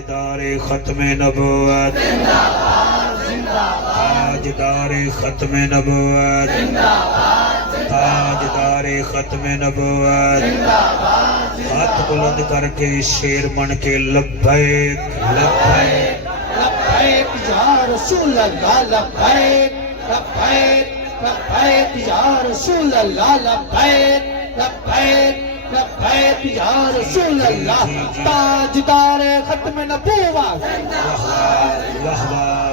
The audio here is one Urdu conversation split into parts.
تاجدار ختم نبوت تاجدار ختم نبوت تاجدار ختم نبوت ہاتھ بلند کر کے شیر بن کے لبیک لبیک لبیک یا رسول اللہ لبیک لبیک لبیک یا رسول اللہ لبیک لبیک لبیک یا رسول اللہ تاجدار ختم نبوت واہ واہ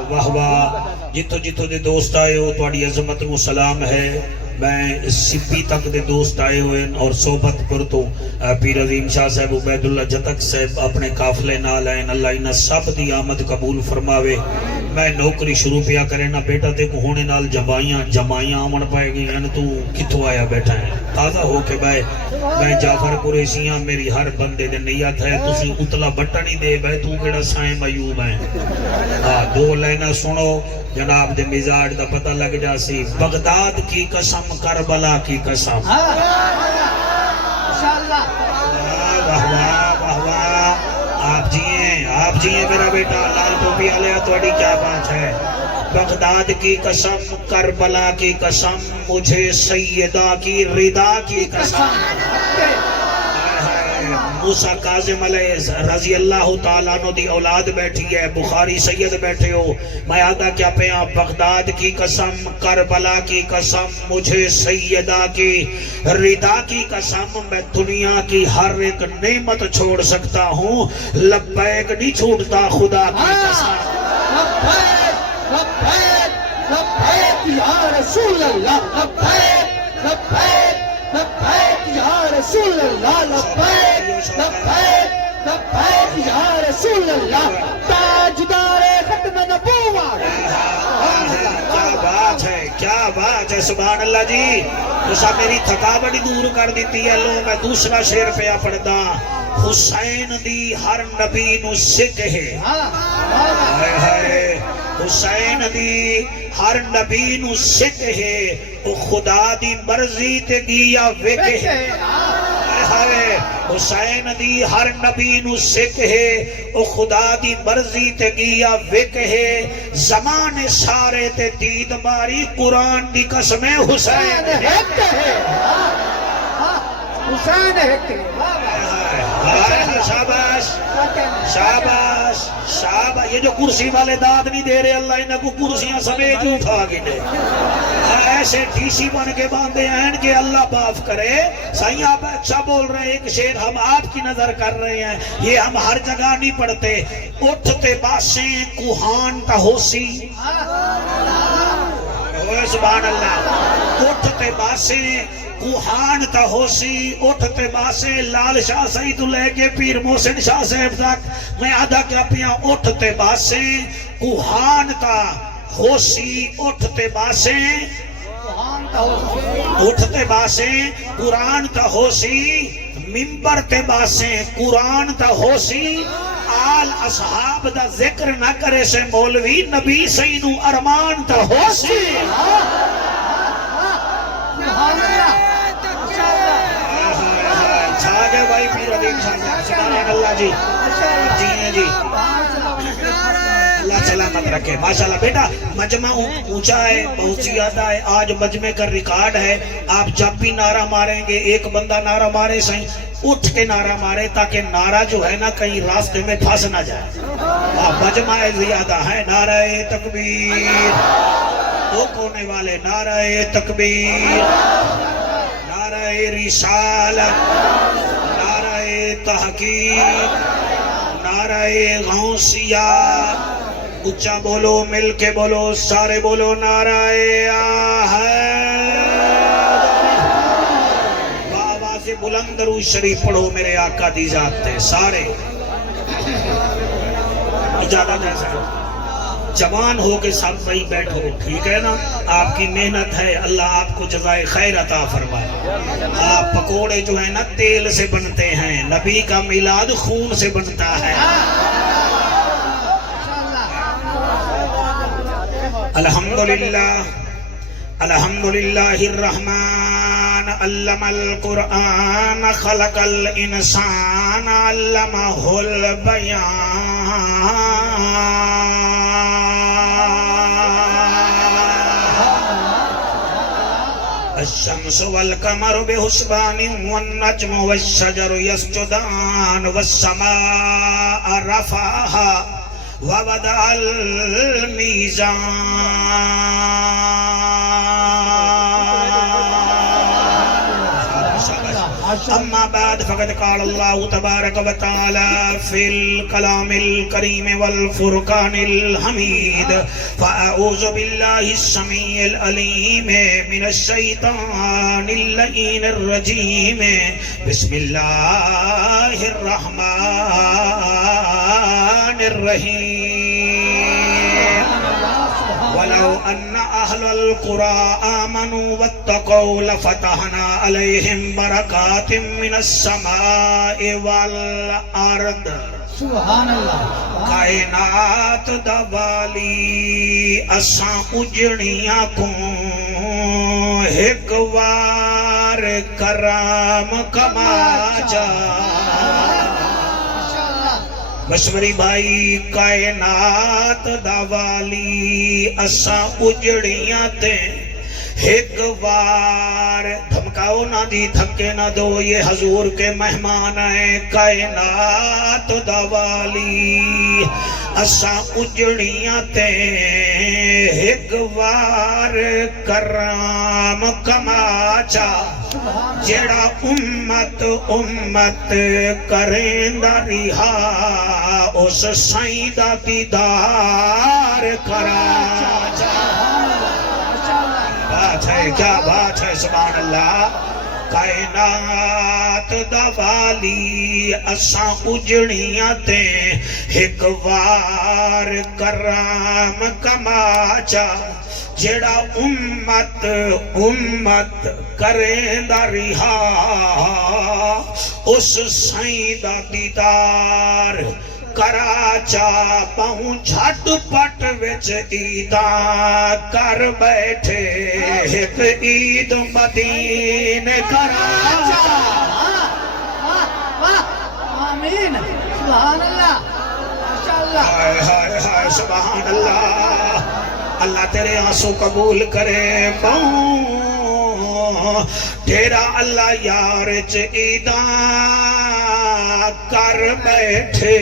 واہ واہ جتو جتو دے دوست آئے ہو تواڈی عظمت نو سلام ہے میں سپی تک دے دوست آئے ہوئے اور صحبت پر تو پیر عظیم شاہ صاحب عبید اللہ جتک صاحب اپنے قافلے نال آئیں اللہ انہاں سب دی آمد قبول فرماوے میں نوکری شروع پیا کرے نا بیٹا تے کو ہونے نال جمائیاں آمن پائے گئی ہیں تو کتھوں آیا بیٹھا ہے تازہ ہو کے میں جعفر قریشیاں میری ہر بندے دے نیت ہے تسی اتلا بٹن ہی دے بھائی تو کیڑا سائیں معیوب ہیں دو لائنہ سنو جناب دے مزاج دا پتہ لگ جاسی بغداد کی قسم کربلا کی قسم واہ واہ واہ واہ آپ جیئیں میرا بیٹا لال ٹوپی علیہ توڑی کیا بات ہے بغداد کی قسم کربلا کی قسم مجھے سیدہ کی رضا کی قسم موسیٰ کاظم علیہ رضی اللہ تعالیٰ عنہ دی اولاد بیٹھی ہے بخاری سید بیٹھے ہو میں آدھا کیا پہاں بغداد کی قسم کربلا کی قسم مجھے سیدہ کی رضا کی قسم میں دنیا کی ہر ایک نعمت چھوڑ سکتا ہوں لبیک نہیں چھوڑتا خدا کی قسم لبیک لبیک لبیک یا رسول اللہ لبیک لبیک لبیک یا رسول اللہ لبیک لبیک لبیک یا رسول اللہ تاجدار ختم نبوت کیا بات ہے سبحان اللہ جی اسا میری تھکاوٹ دور کر دیتی ہے لو میں دوسرا شعر پہ پڑھدا حسین دی ہر نبی نو سکھ ہے حسین دی ہر نبی نو سکھ ہے او خدا دی مرضی تے گیا وک ہے حسین دی ہر نبی نو سکھ ہے او خدا دی مرضی تے گیا وک ہے زمان سارے تے دید ماری قرآن دی قسم حسین ہے حسین ہے شاباش شاباش شاباش یہ جو کرسی والے داد نہیں دے رہے اللہ انہوں کو کرسیاں سمیت اٹھا گئے ایسے ٹیسی بن کے باندھے ہیں کہ اللہ معاف کرے سائیں آپ اچھا بول رہے ہیں ایک شعر ہم آپ کی نظر کر رہے ہیں یہ ہم ہر جگہ نہیں پڑھتے اٹھتے باسیں کوہان تا ہوسی سبحان اللہ اٹھتے باسیں کوہان تا ہوسی اٹھتے باسے لال شاہ سعید لے کے پیر محسن شاہ صاحب تک میں آدھا کیا پیا اٹھتے باسے کوہان تا ہوسی اٹھتے باسے قرآن تا ہوسی ممبر تے باسے قرآن تا ہوسی آل اصحاب دا ذکر نہ کرے سے مولوی نبی سینو ارمان تا ہوسی چھاگے بھائی پیر عظیم شاہ سبحان اللہ جی جی ہیں جی اللہ سلامت رکھے ماشاءاللہ بیٹا مجمع اونچا ہے بہت زیادہ ہے آج مجمع کا ریکارڈ ہے آپ جب بھی نعرہ ماریں گے ایک بندہ نعرہ مارے سہیں اٹھ کے نعرہ مارے تاکہ نعرہ جو ہے نا کہیں راستے میں پھنس نہ جائے مجمع زیادہ ہے نعرہ تکبیر دو کونے والے نعرہ تکبیر نعرہ رسالت نعرہ تحقیق نعرہ غوثیہ اچھا بولو مل کے بولو سارے بولو نعرہ بابا سے بلند درود شریف پڑھو میرے آقا دی ذات تے سارے اجازت ہے سر جوان ہو کے سب صحیح بیٹھو ٹھیک ہے نا آپ کی محنت ہے اللہ آپ کو جزائے خیر عطا فرمائے آپ پکوڑے جو ہیں نا تیل سے بنتے ہیں نبی کا میلاد خون سے بنتا ہے الحمدللہ الحمدللہ الرحمن الرحمن علم القرآن خلق الانسان علمہ البیان الشمس والقمر بحسبان والنجم والشجر يسجدان والسماء رفعها ووضع الميزان اما بعد فقد قال الله تبارك وتعالى في الكلام الكريم والفرقان الحميد فأعوذ بالله السميع العليم من الشيطان اللعين الرجيم بسم الله الرحمن الرحيم ولو أن أهل القرى آمنوا واتقوا لفتحنا عليهم بركات من السماء والأرض سبحان اللہ کائنات دا والی اساں اجڑیاں کو ایک وار کرام کما جا مشوری بھائی کائنات دا والی اساں اجڑیاں تے ایک وار دھمکاؤ نہ دی دھکے نہ دو یہ حضور کے مہمان ہیں کائنات دا والی اساں اجڑیاں تے ایک وار کرام کما چا جیڑا امت امت کریں دا رہا اس سائیں دا دیدار کرا چا بات ہے کیا بات ہے سبحان اللہ کائنات دا والی اساں اجڑیاں تے ایک وار کرام کما چا جیڑا امت امت کریں دا رہا اس سائیں دا دیدار کراچا پہوں جھٹ پٹ وچ عیداں کر بیٹھے ایک عید مدینے کراچا آمین سبحان اللہ ماشاءاللہ ہائے ہائے ہائے سبحان اللہ اللہ تیرے آنسو قبول کرے پہوں تیرا اللہ یار عیداں کر بیٹھے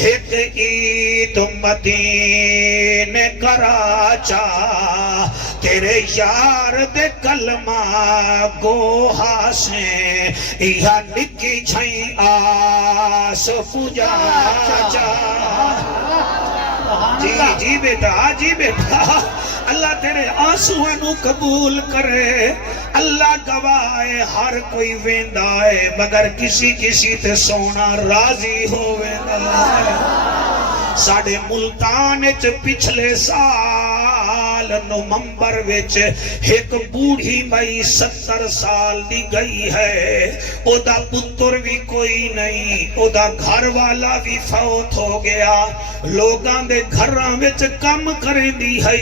ایک عید مدینے کراچا تیرے یار دے کلمہ گوہا سے یا نکی چھائیں آس پوجا چا جی بیٹا اللہ تیرے آنسوانو قبول کرے اللہ گواہ ہر کوئی ویندا ہے مگر کسی تے سونا راضی ہو ویندا ہے ساڑھے ملتان وچ پچھلے سال نومبر وچ ایک بوڑھی مئی 70 سال دی گئی ہے او دا پتر بھی کوئی نہیں او دا گھر والا بھی فوت ہو گیا لوگاں دے گھراں وچ کم کریں دی ہے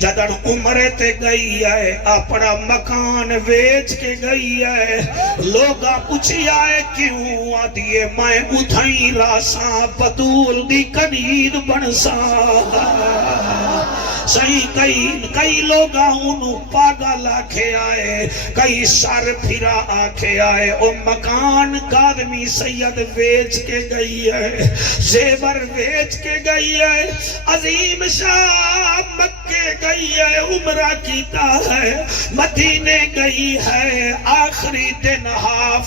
جدن عمرے تے گئی ہے اپنا مکان ویچ کے گئی ہے لوگاں پوچھی آئے کیوں آدھیے میں اتھائیں راساں بطول دی کنید بنسا صحیح کئی لوگاں انہوں پاگل آکھے آئے کئی سر پھرا آکھے آئے او مکان قادمی سید ویچ کے گئی ہے زیور ویچ کے گئی ہے عظیم شاہ مکے گئی ہے عمرہ کیتا ہے مدینے گئی ہے آخری دن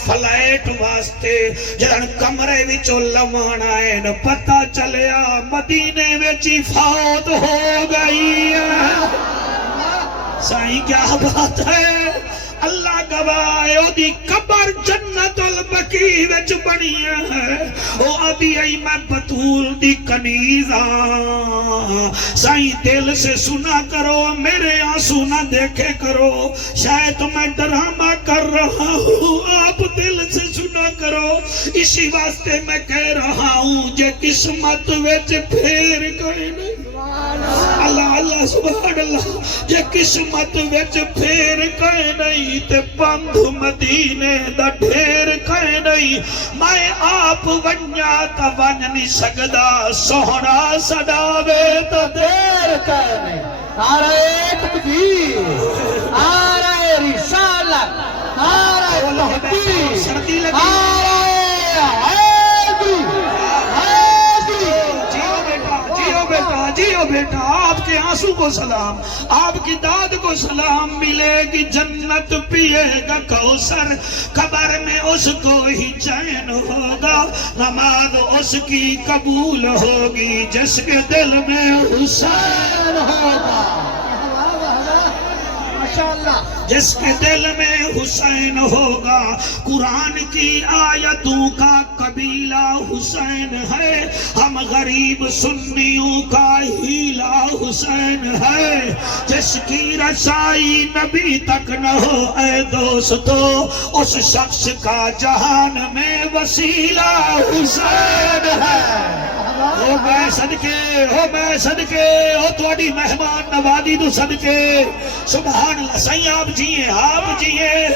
فلائٹ واسطے جن کمرے وچوں لوان آئے ن پتہ چلیا مدینے وچی فوت ہو گئی سائیں کیا بات ہے اللہ گواہ او دی قبر جنت البقیع وچ بنی ہے او ابھی ای میں بطول دی کنیزاں سائیں دل سے سنا کرو میرے آنسو نہ دیکھے کرو شاید میں ڈرامہ کر رہا ہوں آپ دل سے سنا کرو اسی واسطے میں کہہ رہا ہوں جے قسمت وچ پھیر گئے نہیں اللہ اللہ سبحان اللہ جے قسمت وچ پھیر کہیں نہیں تے بندھ مدینے دا ڈھیر کہیں نہیں میں آپ ونیا تا ون نہیں سکدا سوہنا سڈاوے تا دیر کرنے نعرہ تکبیر نعرہ رسالت نعرہ تحقیق سردی لگی نعرہ حیدری حیدری جیو بیٹا جیو بیٹا آپ کے آنسو کو سلام آپ کی داد کو سلام ملے گی جنت پیے گا کوثر قبر میں اس کو ہی چین ہوگا نماز اس کی قبول ہوگی جس کے دل میں حسین ہوگا ماشاءاللہ جس کے دل میں حسین ہوگا قرآن کی آیتوں کا قبیلہ حسین ہے ہم غریب سنیوں کا ہیلا حسین ہے جس کی رسائی نبی تک نہ ہو اے دوستو اس شخص کا جہان میں وسیلہ حسین ہے او میں صدقے او تواڈی مہمان نوازی تو صدقے سبحان اللہ سائیں آپ جیئے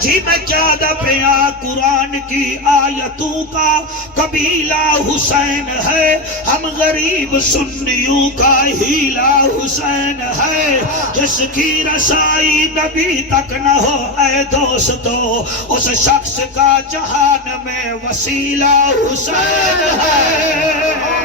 جی میں کیا دا پیا قرآن کی آیتوں کا قبیلہ حسین ہے ہم غریب سنیوں کا ہیلا حسین ہے جس کی رسائی نبی تک نہ ہو اے دوستو اس شخص کا جہان میں وسیلہ حسین ہے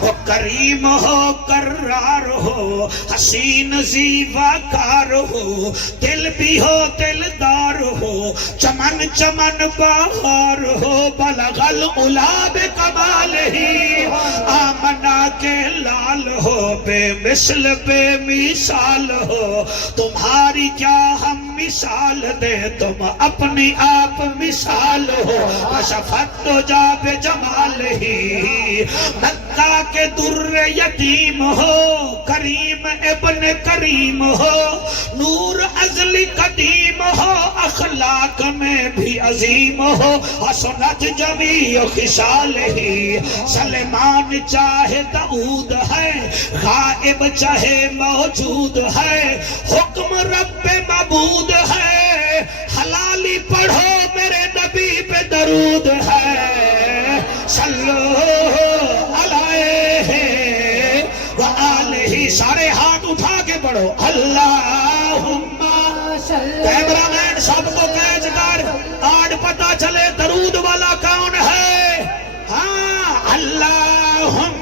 وہ کریم ہو کرار ہو حسین زیبا کار ہو دل بھی ہو دلدار ہو چمن چمن بہار ہو بلغ العلا بکمال ہی آمنہ کے لال ہو بے مثل بے مثال ہو تمہاری کیا ہم مثال دے تم اپنی آپ مثال ہو شفت تو جا بے جمال ہی مکہ کے در یتیم ہو کریم ابن کریم ہو نور ازلی قدیم ہو اخلاق میں بھی عظیم ہو حسنت جمی و خصال ہی سلیمان چاہے داؤد ہے غائب چاہے موجود ہے حکم رب معبود ہے حلالی پڑھو میرے نبی پہ درود ہے صلو علیہ وآلہ سارے ہاتھ اٹھا کے پڑھو اللہم کیمرہ مین سب کو کیچ کر آج پتا چلے درود والا کون ہے ہاں اللہم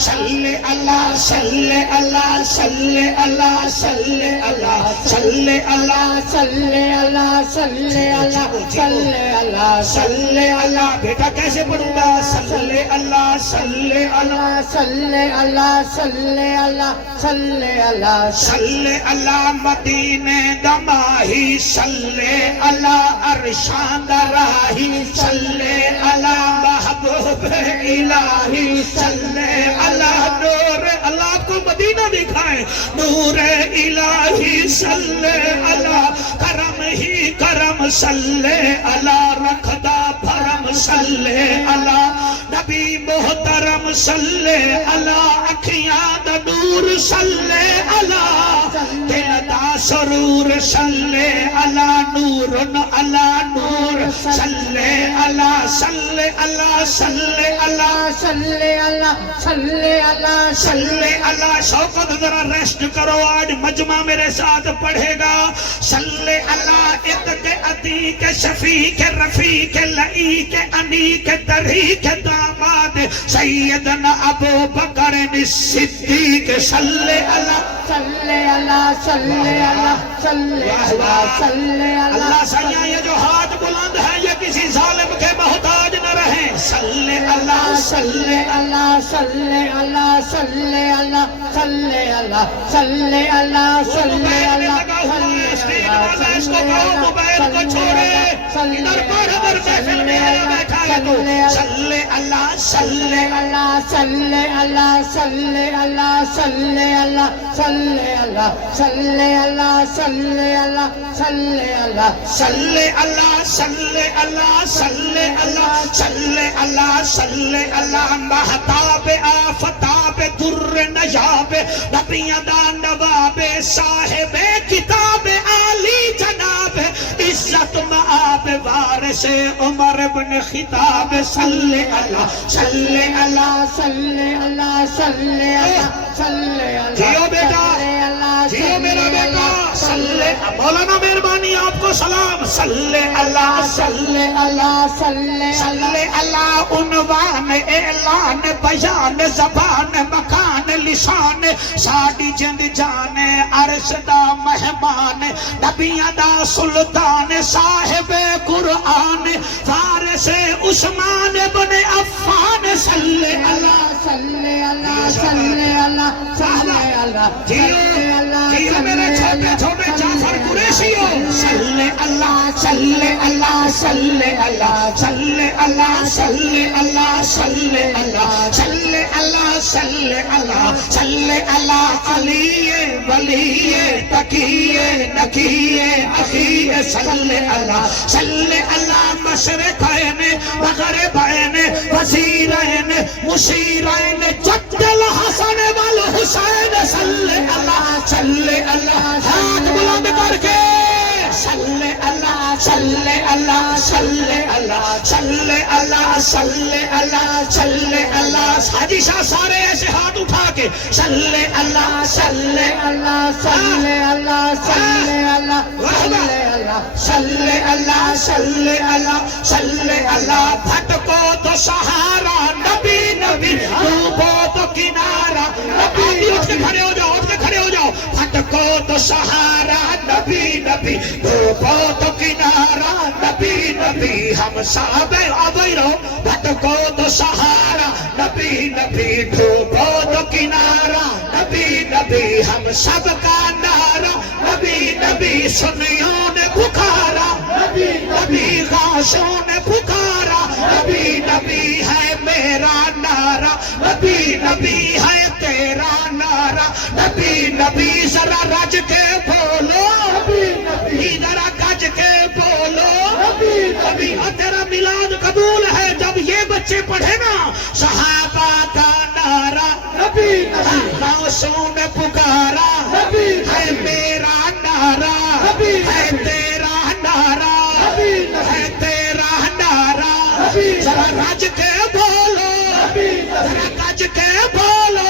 صلی اللہ صلی اللہ صلی اللہ صلی اللہ صلی اللہ صلی اللہ صلی اللہ صلی اللہ صلی اللہ بیٹا کیسے پڑھوں گا صلی اللہ صلی اللہ صلی اللہ صلی اللہ صلی اللہ صلی اللہ مدینے دماہی صلی اللہ ارشاد راہی صلی اللہ محبوب الہی صلی اللہ نور اللہ آپ کو مدینہ دکھائے نور الہی صلی اللہ کرم ہی کرم صلی اللہ رکھدہ بھرم صلی اللہ نبی محترم صلی اللہ اکھیاں دا نور صلی اللہ دل دا سرور صلی اللہ نور اللہ نور صلی اللہ صلی اللہ صلی اللہ صلی اللہ صلی اللہ صلی اللہ شوقت ذرا ریسٹ کرو آج مجمع میرے ساتھ پڑھے گا صلی اللہ اتق عتیق شفیق رفیق لعیق انیق طریق داماد سیدنا ابو بکر صدیق صلی اللہ صلی اللہ صلی اللہ صلی اللہ صلی اللہ سیاں یہ جو ہاتھ بلند ہے یہ کسی ظالم کے محتاج نہ رہیں صلی اللہ صلی اللہ صلی اللہ صلی اللہ صلی اللہ صلی اللہ صلی اللہ اس کو کہو موبائل کو چھوڑے ادھر پر ادھر محفل میں آیا بیٹھا ہے تو صلی اللہ صلی اللہ صلی اللہ صلی اللہ صلی اللہ صلی اللہ صلی اللہ صلی اللہ صلی اللہ صلی اللہ صلی اللہ صلی اللہ صلی اللہ صلی اللہ مہتاب آفتاب در نجاب نبیاں دا نواب صاحب کتاب عالی جناب عزت مآب وارث عمر بن خطاب صلی اللہ صلی اللہ صلی اللہ صلی اللہ صلی اللہ جیو بیٹا جیو میرا بیٹا صلی مولانا مہربانی آپ کو سلام صلی اللہ صلی اللہ صلی صلی اللہ عنوان اعلان بیان زبان مکان لسان ساڈی جند جان عرش دا مہمان نبیاں دا سلطان صاحب قرآن فارس عثمان بن عفان صلی اللہ صلی اللہ صلی اللہ صلی اللہ جیو میرے چھوٹے چھوٹے جعفر قریشیوں صلی اللہ صلی اللہ صلی اللہ صلی اللہ صلی اللہ صلی اللہ صلی اللہ صلی اللہ صلی اللہ علی ولی تقی نقی اخی صلی اللہ مشرقین مغربین وزیرین مشیرین جد الحسن والحسین صلی اللہ ہاتھ بلند کر کے صلی اللہ صلی اللہ صلی اللہ صلی اللہ صلی اللہ صلی اللہ حاجی شاہ سارے ایسے ہاتھ اٹھا کے صلی اللہ صلی اللہ صلی اللہ صلی اللہ صلی اللہ صلی اللہ صلی اللہ پھٹکو تو سہارا نبی نبی ڈوبو تو کنارا نبی اٹھ کے کھڑے ہو جاؤ پھٹکو تو سہارا نبی نبی ڈوبو تو کنارا نبی نبی ہم سب آبائی رہو پھٹکو تو سہارا نبی نبی ڈوبو تو کنارا نبی نبی ہم سب کا نعرہ نبی نبی سنیوں نے پکارا نبی نبی غاشوں نے پکارا نبی نبی ہے میرا نعرہ نبی نبی ہے تیرا نعرہ نبی نبی ذرا رج کے بولو نبی نبی ذرا گج کے بولو نبی نبی تیرا میلاد قبول ہے جب یہ بچے پڑھے نا صحابہ کا نعرہ نبی نبی غاشوں نے پکارا نبی ہے میرا نعرہ نبی ہے تیرا نعرہ نبی ہے تیرا نعرہ ذرا رج کے بولو ذرا گج کے بولو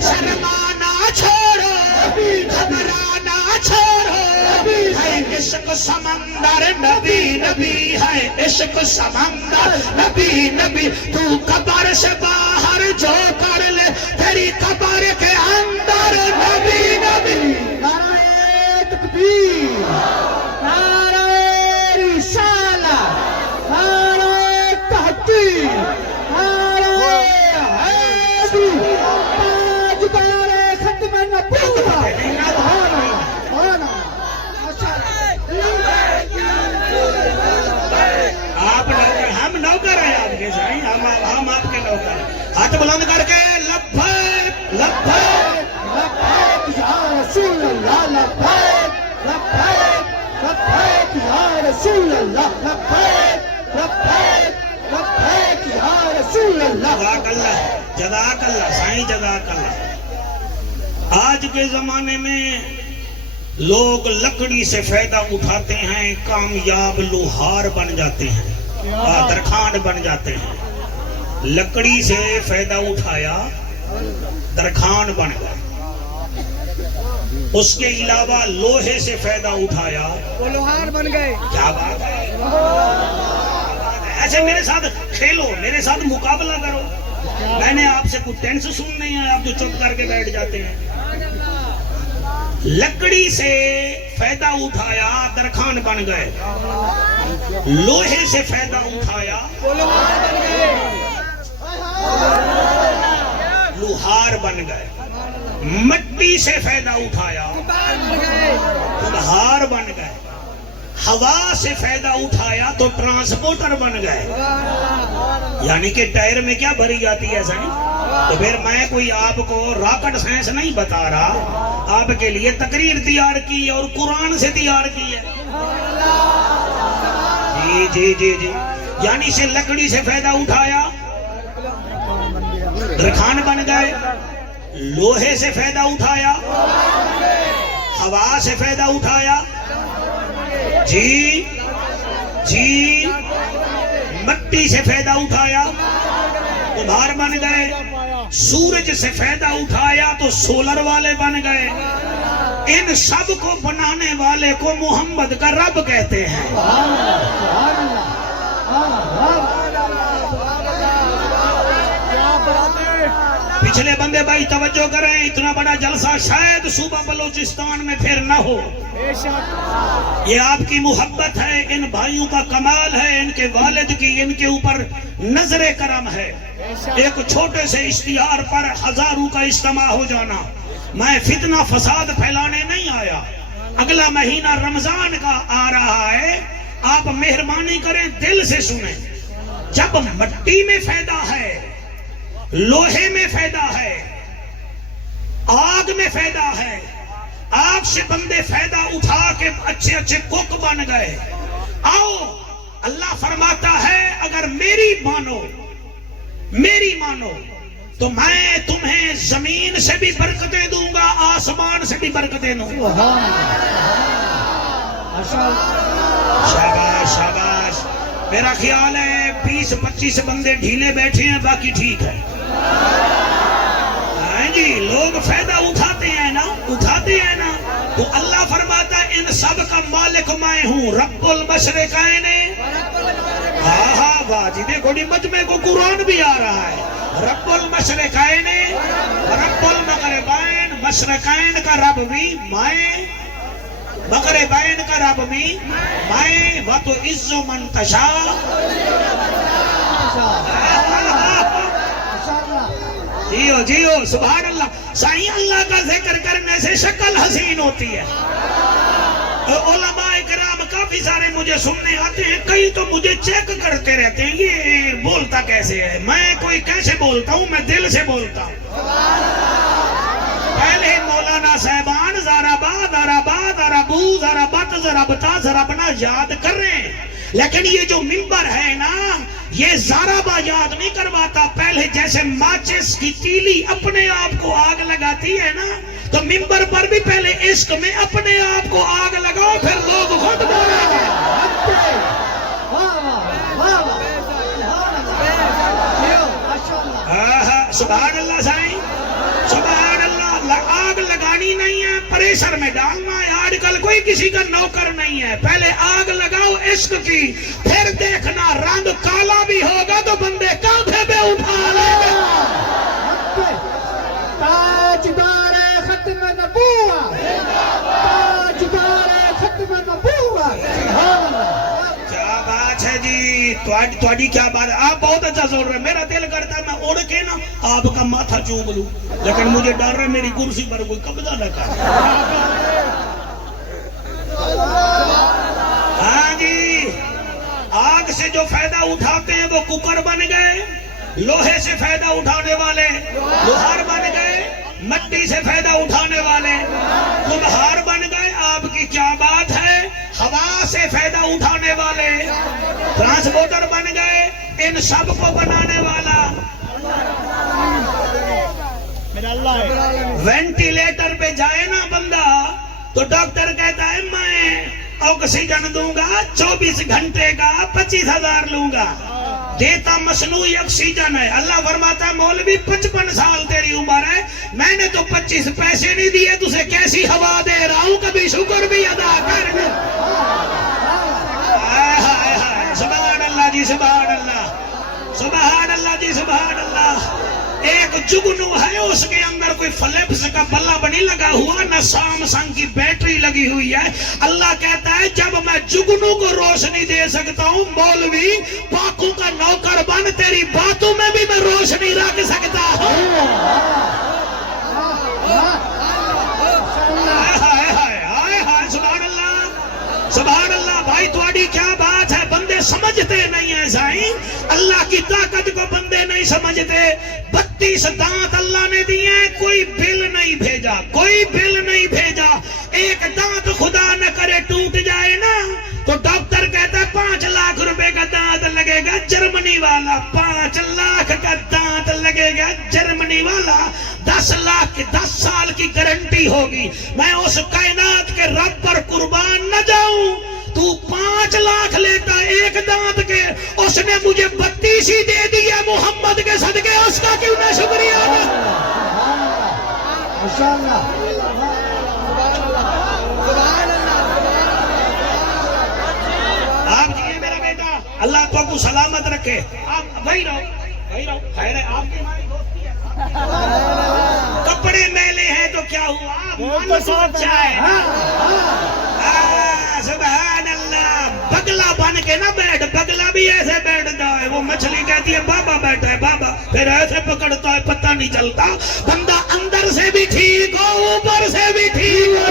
شرمانا چھوڑو گھبرانا چھوڑو ہے عشق سمندر نبی نبی ہے عشق سمندر نبی نبی تو قبر سے باہر جو کر لے تیری قبر کے اندر نبی نبی نعرہ تکبیر نعرہ رسالہ نعرہ تحقیق نعرہ حیدری تاجدار ختم نبوت آپ نوکر ہم نوکر ہیں آپ کے سائیں ہم آپ کے نوکر ہیں ہاتھ بلند کر کے لبیک لبیک لبیک یا رسول اللہ لبیک لبیک لبیک یا رسول اللہ لبیک لبیک لبیک یا رسول اللہ جزاک اللہ سائیں جزاک اللہ آج کے زمانے میں لوگ لکڑی سے فائدہ اٹھاتے ہیں کامیاب لوہار بن جاتے ہیں درخان بن جاتے ہیں لکڑی سے فائدہ اٹھایا درخان بن گئے اس کے علاوہ لوہے سے فائدہ اٹھایا وہ لوہار بن گئے کیا بات ہے ایسے میرے ساتھ کھیلو میرے ساتھ مقابلہ کرو میں نے آپ سے کوئی ٹینس سن نہیں ہے آپ جو چپ کر کے بیٹھ جاتے ہیں لکڑی سے فائدہ اٹھایا درخان بن گئے لوہے سے فائدہ اٹھایا لوہار بن گئے مٹی سے فائدہ اٹھایا کمہار بن گئے ہوا سے فائدہ اٹھایا تو ٹرانسپورٹر بن گئے یعنی کہ ٹائر میں کیا بھری جاتی ہے سائیں تو پھر میں کوئی آپ کو راکٹ سائنس نہیں بتا رہا آپ کے لیے تقریر تیار کی اور قرآن سے تیار کی ہے جی جی جی جی یعنی سے لکڑی سے فائدہ اٹھایا درخان بن گئے لوہے سے فائدہ اٹھایا، ہوا سے فائدہ اٹھایا، جی جی مٹی سے فائدہ اٹھایا، کمہار بن گئے، سورج سے فائدہ اٹھایا تو سولر والے بن گئے۔ ان سب کو بنانے والے کو محمد کا رب کہتے ہیں۔ پچھلے بندے بھائی توجہ کریں، اتنا بڑا جلسہ شاید صوبہ بلوچستان میں پھر نہ ہو۔ یہ آپ کی محبت ہے، ان بھائیوں کا کمال ہے، ان کے والد کی ان کے اوپر نظر کرم ہے۔ ایک چھوٹے سے اشتہار پر ہزاروں کا اجتماع ہو جانا۔ میں فتنہ فساد پھیلانے نہیں آیا۔ اگلا مہینہ رمضان کا آ رہا ہے، آپ مہربانی کریں دل سے سنیں۔ جب مٹی میں فائدہ ہے، لوہے میں فائدہ ہے، آگ میں فائدہ ہے، آگ سے بندے فائدہ اٹھا کے اچھے اچھے کوک بن گئے۔ آؤ، اللہ فرماتا ہے اگر میری مانو تو میں تمہیں زمین سے بھی برکتیں دوں گا، آسمان سے بھی برکتیں دوں گا۔ شاباش شاباش۔ میرا خیال ہے 20-25 بندے ڈھیلے بیٹھے ہیں، باقی ٹھیک ہے۔ ہاں جی، لوگ فائدہ اٹھاتے ہیں نا، تو اللہ فرماتا ہے ان سب کا مالک میں ہوں، رب المشرقین۔ ہاں واہ جی، دیکھو جی مجمع کو قرآن بھی آ رہا ہے۔ رب المشرقین رب المغربین، مشرقین کا رب بھی میں، مغربین کا رب بھی میں، وَتُعِزُّ مَن تَشَاءُ۔ جیو سبحان اللہ۔ سائیں اللہ کا ذکر کرنے سے شکل حسین ہوتی ہے۔ علماء کرام کافی سارے مجھے سننے آتے ہیں، کئی تو مجھے چیک کرتے رہتے ہیں یہ بولتا کیسے ہے۔ میں کوئی کیسے بولتا ہوں، میں دل سے بولتا ہوں۔ پہلے مولانا صاحبان ذرا بو ذرا بت ذرا بتا ذرا بنا یاد کر رہے ہیں، لیکن یہ جو منبر ہے نا، یہ ذرا با یاد نہیں کرواتا۔ پہلے جیسے ماچس کی تیلی اپنے آپ کو آگ لگاتی ہے نا، تو منبر پر بھی پہلے عشق میں اپنے آپ کو آگ لگاؤ، پھر لوگ خود بولیں گے۔ سبحان اللہ سائیں، سبحان اللہ۔ آگ لگانی نہیں ہے، پریشر میں ڈالنا ہے۔ آج کل کوئی کسی کا نوکر نہیں ہے۔ پہلے آگ لگاؤ عشق کی، پھر دیکھنا رنگ کالا بھی ہوگا تو بندے کاندھے پہ اٹھا لیں گے۔ تاجدار ختم نبوت، تاجدار ختم نبوت۔ کیا بات ہے جی، تھوڑی کیا بات ہے۔ آپ بہت اچھا سن رہے ہیں۔ میرا دل کرتا ہے میں اڑ کے نا آپ کا ماتھا چوم لوں، لیکن مجھے ڈر ہے میری کرسی پر کوئی قبضہ نہ کرے۔ ہاں جی، آگ سے جو فائدہ اٹھاتے ہیں وہ کوکر بن گئے، لوہے سے فائدہ اٹھانے والے لوہار بن گئے، مٹی سے فائدہ اٹھانے والے کمہار بن گئے۔ آپ کی کیا بات ہے، ہوا سے فائدہ اٹھانے والے ٹرانسپورٹر بن گئے۔ ان سب کو بنانے والا وینٹیلیٹر پہ جائے نا بندہ تو ڈاکٹر کہتا ہے میں آکسیجن دوں گا 24 گھنٹے کا 25,000 لوں گا، دیتا مصنوعی آکسیجن ہے۔ اللہ فرماتا ہے مولوی 55 سال تیری عمر ہے، میں نے تو 25 پیسے نہیں دیے، تجھے کیسی ہوا دے رہا ہوں، کبھی شکر بھی ادا کر۔ سبحان اللہ جی، سبحان اللہ، سبحان اللہ جی، سبحان اللہ۔ ایک جگنو ہے، اس کے اندر کوئی فلپس کا بلب نہیں لگا ہوا، نہ سامسنگ کی بیٹری لگی ہوئی ہے۔ اللہ کہتا ہے جب میں جگنو کو روشنی دے سکتا ہوں، مولوی پاکوں کا نوکر بن، تیری باتوں میں بھی میں روشنی رکھ سکتا ہوں۔ سبحان اللہ، سبحان اللہ۔ بھائی تھوڑی کیا بات ہے، بندے سمجھتے نہیں ہیں سائیں، اللہ کی طاقت کو بندے نہیں سمجھتے۔ 32 دانت اللہ نے دیے ہیں، کوئی بل نہیں بھیجا، کوئی بل نہیں بھیجا۔ ایک دانت خدا نہ کرے ٹوٹ جائے نا تو ڈاکٹر کہتا ہے 5 لاکھ روپے کا دانت لگے گا، جرمنی والا 5 لاکھ کا دانت لگے گا، جرمنی والا 10 لاکھ 10 سال کی گارنٹی ہوگی. میں اس کائنات کے رب پر قربان نہ جاؤں. تو 5 لاکھ لیتا ایک دانت کے, اس نے مجھے 32 ہی دے دیا محمد کے صدقے, اس کا کیوں نہ شکریہ ادا. آپ جی میرا بیٹا, اللہ تو کو سلامت رکھے. آپ وہی رہو خیر ہے. آپ کی ہماری دوستی ہے. کپڑے میلے ہیں تو کیا ہوا, من تو اچھا ہے. سبحان اللہ. بگلا بن کے نہ بیٹھ, بگلا بھی ایسے بیٹھتا ہے. وہ مچھلی کہتی ہے بابا بیٹھا ہے بابا, پھر ایسے پکڑتا ہے پتہ نہیں چلتا. بندہ اندر سے بھی ٹھیک ہو, اوپر سے بھی ٹھیک ہو.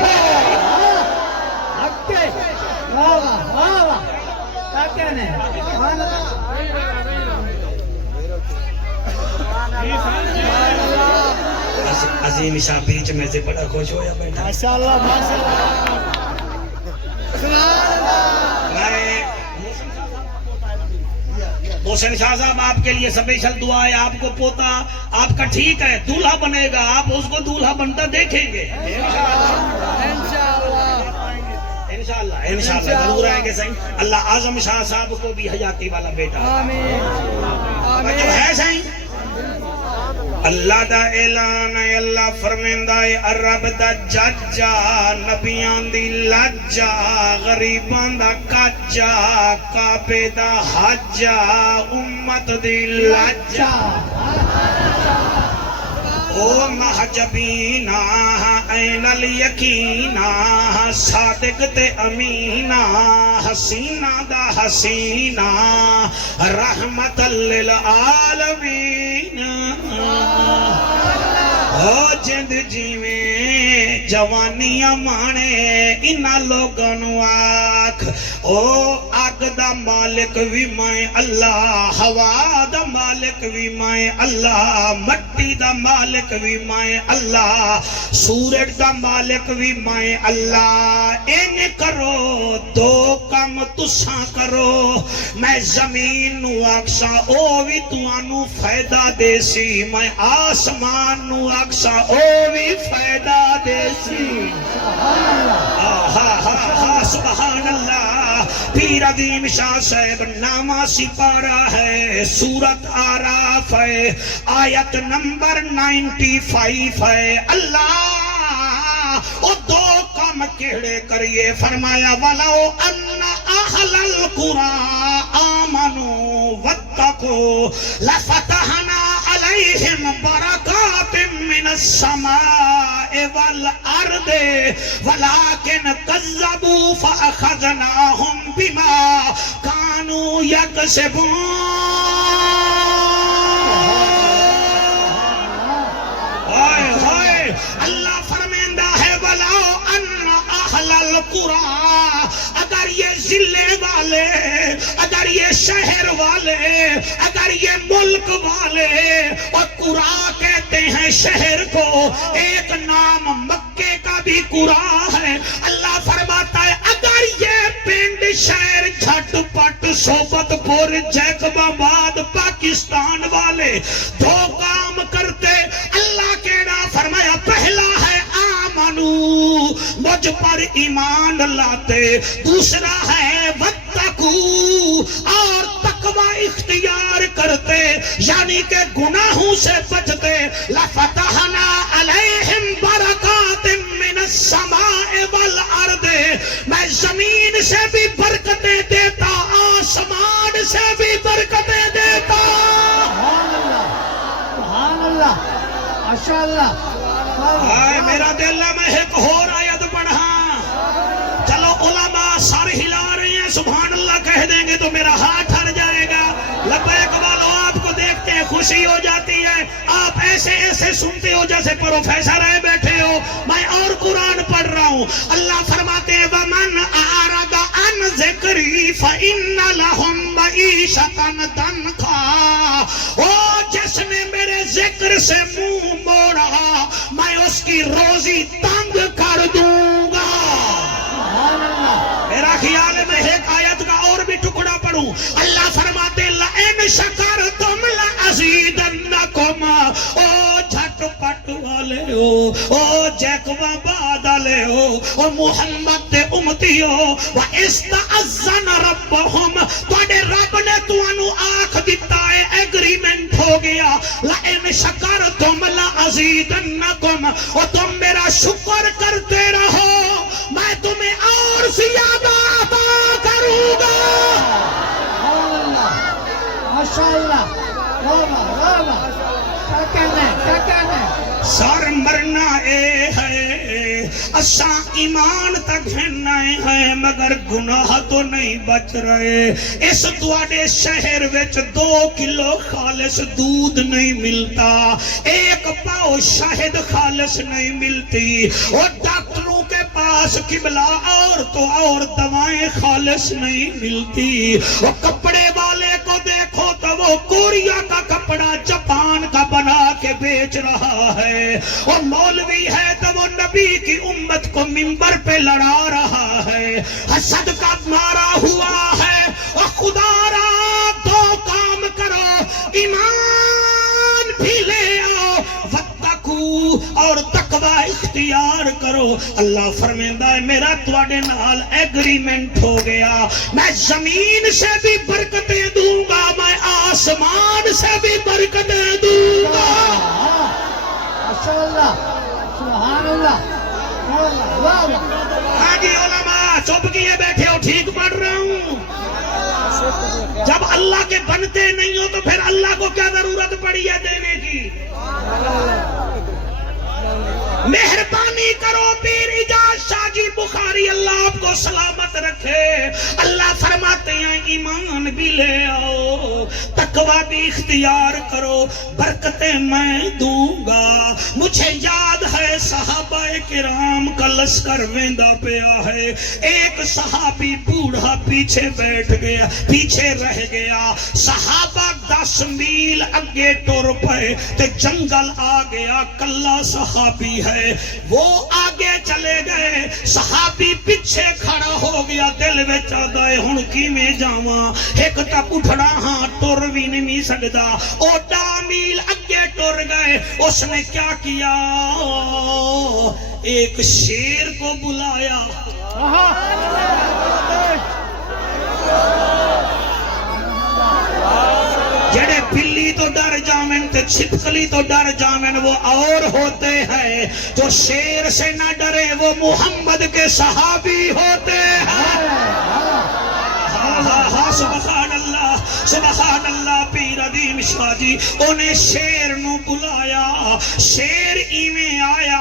عظیم شاہ بیچ میں سے بڑا خوش ہویا بیٹھا. ماشاءاللہ ماشاءاللہ. محسن شاہ صاحب آپ کے لیے سپیشل دعا ہے. آپ کو پوتا آپ کا ٹھیک ہے, دولہا بنے گا, آپ اس کو دولہا بنتا دیکھیں گے انشاءاللہ ضرور آئیں گے. صحیح. اللہ اعظم شاہ صاحب کو بھی حیاتی والا بیٹا جو ہے صحیح. اللہ دا اعلان ہے, اللہ فرمیندہ ہے عرب دا ججا, نبیان دی لجا, غریبان دا کجا, کعبے دا حجا, امت دی لجا. او محجبینا این الیقینا, صادق تے امینا, حسینہ دا حسینہ, رحمت للعالمین. او جند جیویں جوانیاں مانے انہاں لوگاں نو آکھ, او اگ دا مالک وی میں اللہ, ہوا دا مالک وی میں اللہ, مٹی دا مالک وی میں اللہ, سورج دا مالک وی میں اللہ. ان کرو دو کم تساں کرو, میں زمین نو آکسا او وی تانوں فائدہ دے سی, میں آسمان نو آکسا او وی فائدہ دے سی. سبحان اللہ. پیر عظیم شاہ صاحب نامہ سپارہ ہے, سورت آراف ہے, آیت نمبر 95 ہے. اللہ او دو کام کیڑے کریے, فرمایا وَلَوْ أَنَّ أَهْلَ الْقُرَىٰ آمَنُوا وَاتَّقُوا لَفَتَحْنَا عَلَيْهِمْ بَرَكَاتٍ مِّنَ السَّمَاءِ وَالْأَرْضِ وَلَكِنْ كَذَّبُوا فَأَخَذْنَاهُمْ بِمَا كَانُوا يَكْسِبُونَ. اللہ فرمیندہ ہے وَلَوْ أَنَّ أَهْلَ الْقُرَىٰ, اگر یہ ضلع والے, اگر یہ شہر والے, اگر یہ ملک والے, اور قرآن کہتے ہیں شہر کو, ایک نام مکے کا بھی قرآن ہے. اللہ فرماتا ہے اگر یہ پنڈ شہر جھٹ پٹ صوبت پور جیکب آباد پاکستان والے دو کام کرتے, اللہ کہنا فرمایا پہلا ہے آمنو, مجھ پر ایمان لاتے, دوسرا ہے واتقو, اور تقوی اختیار کرتے, یعنی کہ گناہوں سے بچتے. لفتحنا علیہم برکات من السماء والارض, میں زمین سے بھی برکتیں دیتا, آسمان سے بھی برکتیں دیتا. سبحان اللہ ماشاءاللہ. میرا دل ہے میں ایک اور آیت پڑھا. چلو علماء سر ہلا رہے ہیں, سبحان اللہ کہہ دیں گے تو میرا ہاتھ ہر جائے گا. لبیک والو آپ کو دیکھتے ہیں خوشی ہو جاتی ہے, آپ ایسے ایسے سنتے ہو جیسے پروفیسر ہے بیٹھے ہو. میں اور قرآن پڑھ رہا ہوں. اللہ فرماتے ہیں وَمَنْ أَعْرَضَ عَنْ ذِكْرِي فَإِنَّ لَهُمْ مَعِيشَةً ضَنْكًا, او جس نے میرے ذکر سے منہ موڑا میں اس کی روزی تنگ کر دوں گا. میرا خیال ہے میں ایک آیت کا اور بھی ٹکڑا پڑھوں. اللہ فرماتے لَئِنْ شَكَرْتُمْ لَأَزِيدَنَّكُمْ, او جھٹ والے ہو او جیکوا بعد والے ہو او محمد دے امتی ہو وَإِسْتَأَذَّنَ رَبَّهُمْ تواڈے رب نے تانوں آکھ دتا ہے ایگریمنٹ ہو گیا لَإِنْ شَكَرْتُمْ لَأَزِيدَنَّكُمْ اور تم میرا شکر کرتے رہو میں تمہیں اور زیادہ عطا کروں گا ماشاءاللہ واہ کیا کہنا ہے سر مرنا اے ہے اساں ایمان تک گھنائے ہیں مگر گناہ تو نہیں بچ رہے اس تواڈے شہر وچ 2 کلو خالص دودھ نہیں ملتا 1 پاؤ شہد خالص نہیں ملتی اور ڈاکٹروں کے پاس قبلہ اور تو اور دوائیں خالص نہیں ملتی اور کپڑے والے کو دیکھو تو وہ کوریا کا کپڑا جاپان کا بنا کے بیچ رہا ہے اور مولوی ہے تو وہ نبی کی امت کو منبر پہ لڑا رہا ہے حسد کا مارا ہوا ہے اور خدا را 2 کام کرو ایمان بھی لے آؤ واتقو اور تقوی اختیار کرو اللہ فرمیندا ہے میرا تواڈے نال ایگریمنٹ ہو گیا میں زمین سے بھی برکتیں دوں گا میں آسمان سے بھی برکتیں دوں گا ماشاءاللہ سبحان اللہ واہ ہاں جی علماء چپ کیے بیٹھے ہو ٹھیک پڑھ رہا ہوں جب اللہ کے بنتے نہیں ہو تو پھر اللہ کو کیا ضرورت پڑی ہے دینے کی مہربانی کرو پیر اجاز شاہ جی بخاری اللہ آپ کو سلامت رکھے اللہ فرماتے ہیں ایمان بھی لے آؤ تقوی بھی اختیار کرو برکتیں میں دوں گا مجھے یاد ہے صحابہ کرام کا لشکر ویندا پیا ہے ایک صحابی بوڑھا پیچھے بیٹھ گیا پیچھے رہ گیا صحابہ 10 میل اگے ٹر پئے تے جنگل آ گیا کلا صحابی ہے وہ آگے چلے گئے صحابی پیچھے کھڑا ہو گیا دل وچ آندا ہے ہن کیویں جاواں ایک تک اٹھڑا ہاں ٹر بھی نہیں سکدا او 10 میل اگے ٹر گئے اس نے کیا کیا ایک شیر کو بلایا جڑے بلی تو ڈر جاویں تے چھپکلی تو ڈر جاویں وہ اور ہوتے ہیں جو شیر سے نہ ڈرے وہ محمد کے صحابی ہوتے ہیں سبحان اللہ پیر عظیم شاہ جی انہیں شیر نو بلایا شیر ایویں آیا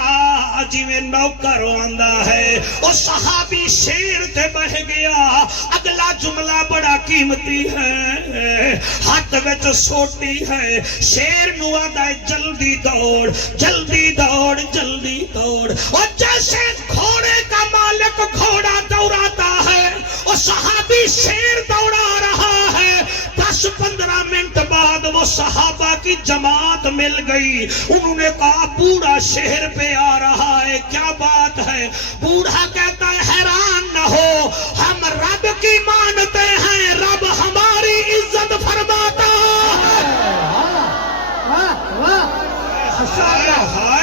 جویں نوکر آندا ہے او صحابی شیر تے بہ گیا اگلا جملہ بڑا قیمتی ہے ہاتھ وچ سوٹی ہے شیر نو آندا ہے جلدی دوڑ جلدی دوڑ جلدی دوڑ اور جیسے گھوڑے کا مالک گھوڑا دوڑاتا ہے اور صحابی شیر دوڑا رہا ہے 10-15 منٹ بعد وہ صحابہ کی جماعت مل گئی انہوں نے کہا بوڑھا شہر پہ آ رہا ہے کیا بات ہے بوڑھا کہتا ہے حیران نہ ہو ہم رب کی مانتے ہیں رب ہماری عزت فرماتا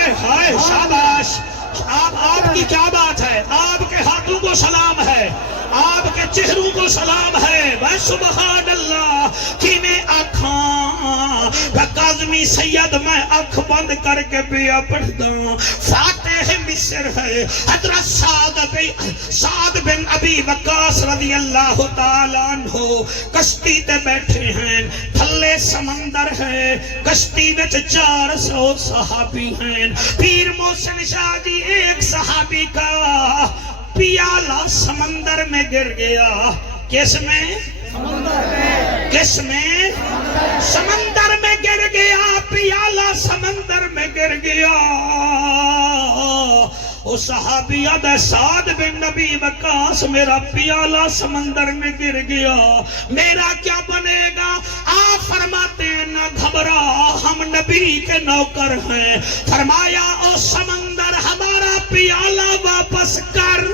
ہے شاباش آپ کی کیا بات ہے آپ کے ہاتھوں کو سلام ہے آپ کے چہروں کو سلام ہے بس سبحان اللہ کی میں آنکھاں کاظمی سید میں آنکھ بند کر کے پیا پڑھتا ہوں فاتح مصر ہے حضرت سعد بن ابی وقاص رضی اللہ تعالیٰ عنہ کشتی تے بیٹھے ہیں تھلے سمندر ہے کشتی وچ 400 صحابی ہیں پیر محسن شاہ جی ایک صحابی کا پیالہ سمندر میں گر گیا کس میں کس میں سمندر میں گر گیا پیالہ سمندر میں گر گیا وہ صحابی آدھا سعد بن نبی وقاص میرا پیالہ سمندر میں گر گیا میرا کیا بنے گا آپ فرماتے ہیں نہ گھبرا ہم نبی کے نوکر ہیں فرمایا او سمندر ہمارا پیالہ واپس کر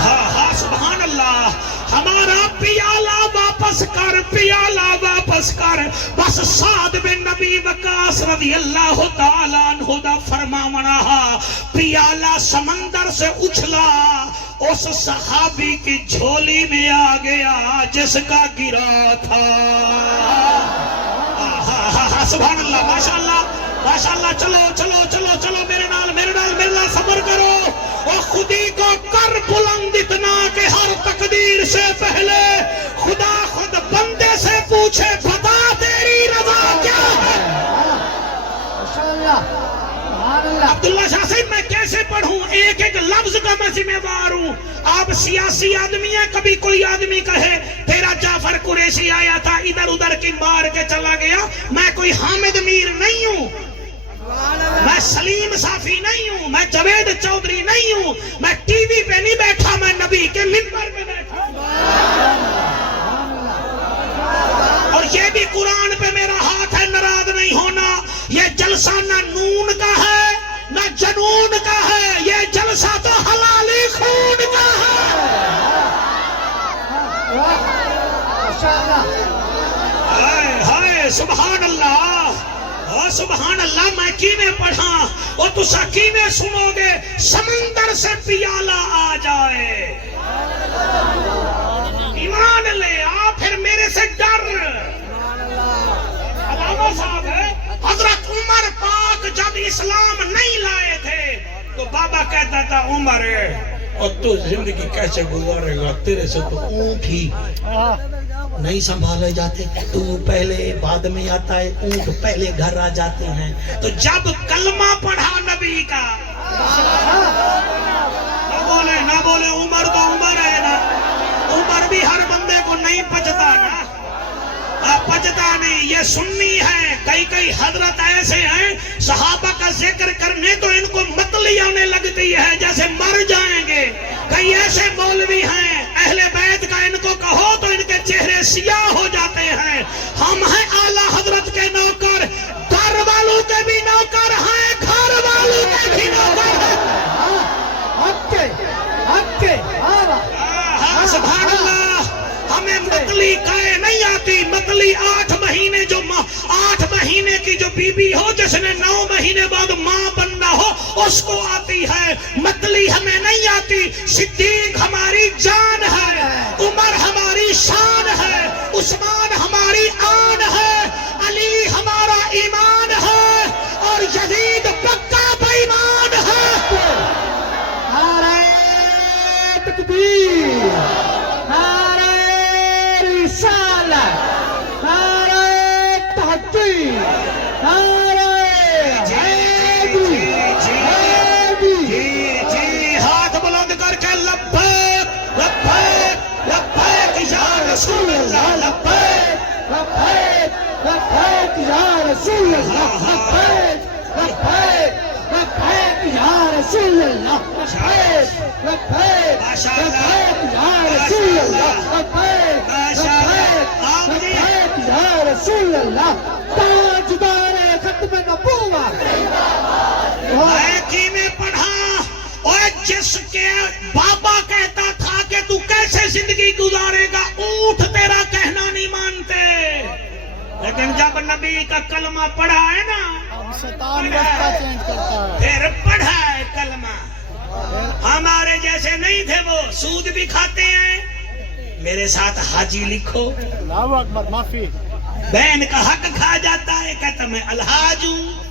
ہاں سبحان اللہ ہمارا پیالہ واپس کر پیالہ واپس کر. بس سعد بن نبی وقاص رضی اللہ تعالیٰ عنہ دا فرماونا پیالہ سمندر سے اچھلا اس صحابی کی جھولی میں آ گیا جس کا گرا تھا. سبحان اللہ ماشاءاللہ. چلو چلو چلو چلو میرے نال صبر کرو. اور خودی کو کر بلند اتنا کہ ہر تقدیر سے پہلے خدا خود بندے سے پوچھے بتا تیری رضا کیا ہے. عبداللہ شاہ صاحب میں کیسے پڑھوں؟ ایک ایک لفظ کا میں ذمہ دار ہوں. آپ سیاسی آدمی ہیں, کبھی کوئی آدمی کہے تیرا جعفر قریشی آیا تھا ادھر ادھر کی مار کے چلا گیا. میں کوئی حامد میر نہیں ہوں, میں سلیم صافی نہیں ہوں, میں جاوید چودھری نہیں ہوں, میں ٹی وی پہ نہیں بیٹھا, میں نبی کے منبر پہ بیٹھا. اور یہ بھی قرآن پہ میرا ہاتھ ہے, ناراض نہیں ہونا. یہ جلسہ نہ نون کا ہے نہ جنون کا ہے, یہ جلسہ تو حلالی خون کا ہے. ہائے سبحان اللہ, سبحان اللہ. میں کی میں پڑھا اور تسا کی میں سنو گے. سمندر سے پیالہ آ جائے, ایمان لے آ, پھر میرے سے ڈر. علامہ صاحب ہے, حضرت عمر پاک جب اسلام نہیں لائے تھے تو بابا کہتا تھا عمر اور تو زندگی کیسے گزارے گا, تیرے سے تو اونٹ ہی نہیں سنبھالے جاتے, تو پہلے بعد میں آتا ہے, اونٹ پہلے گھر آ جاتے ہیں. تو جب کلمہ پڑھا نبی کا, نہ بولے عمر تو عمر ہے نا, عمر بھی ہر بندے کو نہیں پچتا نا, پچتا نہیں. یہ سنی ہے, کئی حضرت ایسے ہیں صحابہ کا ذکر کرنے تو ان کو متلی آنے لگتی ہے جیسے مر جائیں گے. کئی ایسے مولوی ہیں اہل بیت کا ان کو کہو تو ان کے چہرے سیاہ ہو جاتے ہیں. ہم ہیں اعلیٰ حضرت کے نوکر, گھر والوں کے بھی نوکر ہیں, گھر والوں کے بھی نوکر ہیں. سبحان اللہ. ہمیں متلی کہے نہیں آتی. متلی 8 مہینے جو 8 مہینے کی جو بی بی ہو جس نے 9 مہینے بعد ماں بننا ہو اس کو آتی ہے. متلی ہمیں نہیں آتی. صدیق ہماری جان ہے, عمر ہماری شان ہے, عثمان ہماری آن ہے, علی ہمارا ایمان ہے, اور یزید پکا بے ایمان ہے. نعرہ تکبیر, نعرہ رسالت, نعرہ تحقیق, نعرہ جی ہاتھ بلند کر کے لبیک لبیک لبیک یا رسول اللہ, لبیک لبیک لبیک یا رسول اللہ, لبیک لبیک لبیک یا رسول اللہ, لبیک لبیک لبیک یا رسول اللہ, لبیک لبیک یا رسول اللہ. تاجدار ختم نبوت میں پڑھا, اور جس کے بابا کہتا تھا کہ تو کیسے زندگی گزارے گا, اونٹ تیرا کہنا نہیں مانتے, لیکن جب نبی کا کلمہ پڑھا ہے نا, پھر پڑھا ہے کلمہ. ہمارے جیسے نہیں تھے وہ, سود بھی کھاتے ہیں. میرے ساتھ حاجی لکھو, اللہ اکبر, معافی. بہن کا حق کھا جاتا ہے, کہتا میں الحاج ہوں.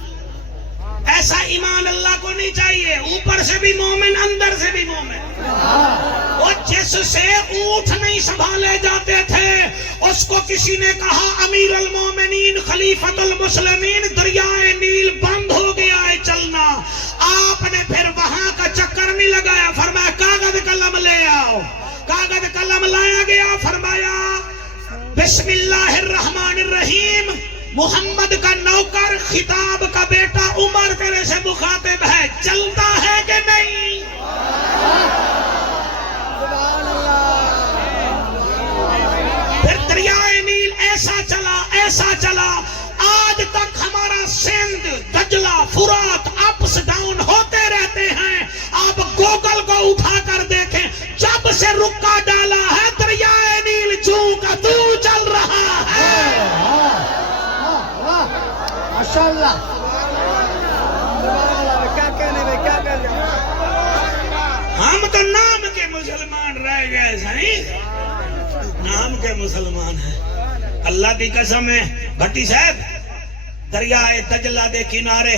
ایسا ایمان اللہ کو نہیں چاہیے, اوپر سے بھی مومن اندر سے بھی مومن. اور جس سے اونٹ نہیں سنبھالے جاتے تھے اس کو کسی نے کہا امیر المومنین خلیفۃ المسلمین, دریائے نیل بند ہو گیا ہے چلنا. آپ نے پھر وہاں کا چکر نہیں لگایا, فرمایا کاغذ قلم لے آؤ. کاغذ قلم لایا گیا, فرمایا بسم اللہ الرحمن الرحیم, محمد کا نوکر خطاب کا بیٹا عمر تیرے سے مخاطب ہے, چلتا ہے کہ نہیں؟ پھر دریائے نیل ایسا چلا آج تک ہمارا سندھ, دجلہ, فرات اپس ڈاؤن ہوتے رہتے ہیں. آپ گوگل کو اٹھا کر دیکھیں, جب سے رکا ڈالا ہے دریائے نیل جوں کا تو چل رہا اللہ ہم تو نام کے مسلمان رہ گئے سائیں، نام کے مسلمان ہیں۔ اللہ کی قسم ہے بھٹی صاحب، دریائے دجلہ دے کنارے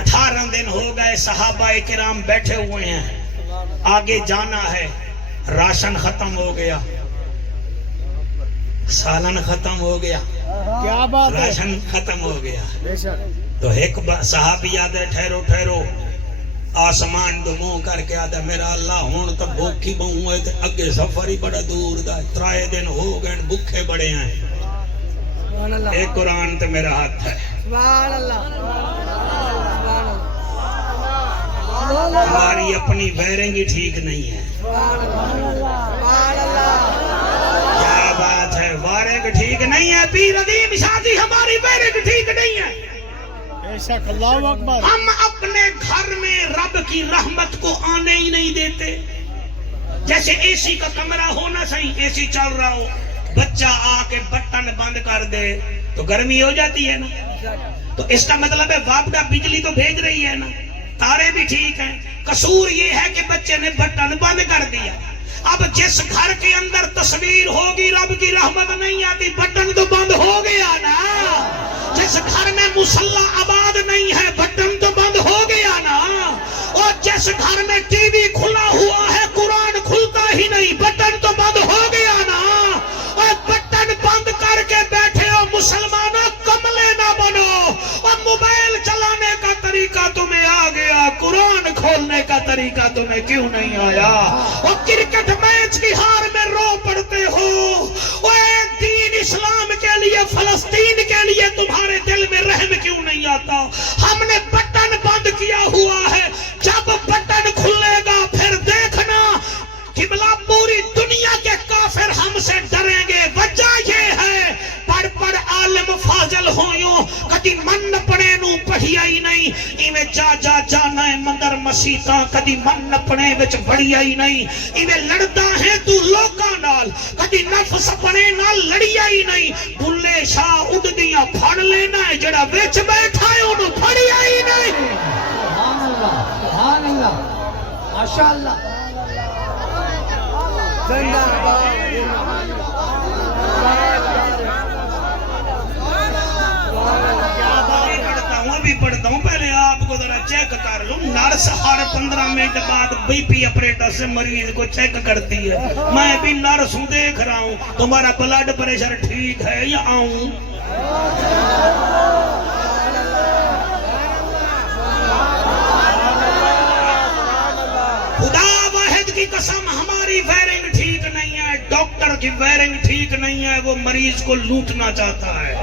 18 دن ہو گئے، صحابہ کرام بیٹھے ہوئے ہیں، آگے جانا ہے، راشن ختم ہو گیا، سالن ختم ہو گیا، کیا بات ہے، راشن ختم ہو گیا۔ بے شک تو ایک صحابی آدھے ٹھہرو ٹھہرو، آسمان دو منہ کر کے آدھے میرا اللہ ہون تو بھوکی بہوں ہوئے تھے، اگے سفر ہی بڑا دور دا، 3 دن ہو گئے بھوکے بڑے ہیں۔ سبحان اللہ ایک قرآن تے میرا ہاتھ ہے، سبحان اللہ ہماری اپنی ویرنگ ہی ٹھیک نہیں ہے۔ کیا بات ہے، ویرنگ ٹھیک نہیں ہے، پیر عظیم شادی ہماری ویرنگ ٹھیک نہیں ہے۔ بے شک اللہ اکبر، ہم اپنے گھر میں رب کی رحمت کو آنے ہی نہیں دیتے۔ جیسے اے سی کا کمرہ ہونا صحیح، اے سی چل رہا ہو، بچہ آ کے بٹن بند کر دے تو گرمی ہو جاتی ہے نا، تو اس کا مطلب ہے وابڈا بجلی تو بھیج رہی ہے نا، تارے بھی ٹھیک ہیں، قصور یہ ہے کہ بچے نے بٹن بند کر دیا۔ اب جس گھر کے اندر تصویر ہوگی رب کی رحمت نہیں آتی، بٹن تو بند ہو گیا نا۔ جس گھر میں مصلی آباد نہیں ہے، بٹن تو بند ہو گیا نا۔ اور جس گھر میں ٹی وی کھلا ہوا ہے، قرآن کھلتا ہی نہیں، بٹن تو بند ہو گیا نا۔ اور بٹن بند کر کے بیٹھے ہو مسلمانوں، کملے نہ بنو۔ اور موبائل چلانے کا طریقہ تمہیں آ گیا، قرآن کھولنے کا طریقہ تمہیں کیوں نہیں آیا؟ اور کرکٹ میچ کی ہار میں رو پڑتے ہو، اور دین اسلام کے لیے، فلسطین کے لیے تمہارے دل میں رحم کیوں نہیں آتا؟ ہم نے بٹن بند کیا ہوا ہے، جب بٹن کھلے گا پھر دیکھنا قبلہ پوری دنیا کے کافر ہم سے ڈریں گے۔ وجہ یہ ہے پڑھ پڑھ عالم فاضل ہویوں کدی من پڑے نو پڑھیا ہی نہیں، ایویں جا جا جانا ہے مندر مسیطاں کدی من پڑے وچ وڑیا ہی نہیں، ایویں لڑدا ہے تو لوکاں نال کدی نفس پڑے نال لڑیا ہی نہیں، بھلے شاہ اڈدیاں پھڑ لینا ہے، جڑا وچ بیٹھا ہے انہوں پھڑیا ہی نہیں۔ سبحان اللہ ماشاء اللہ زندہ پڑھتا ہوں، پہلے آپ کو ذرا چیک کر لوں۔ نرس ہر 15 منٹ بعد بی پی آپریٹر سے مریض کو چیک کرتی ہے، میں بھی نرس ہوں، دیکھ رہا ہوں تمہارا بلڈ پریشر ٹھیک ہے یا آؤں؟ خدا واحد کی قسم ہماری ویرنگ ٹھیک نہیں ہے، ڈاکٹر کی ویرنگ ٹھیک نہیں ہے، وہ مریض کو لوٹنا چاہتا ہے۔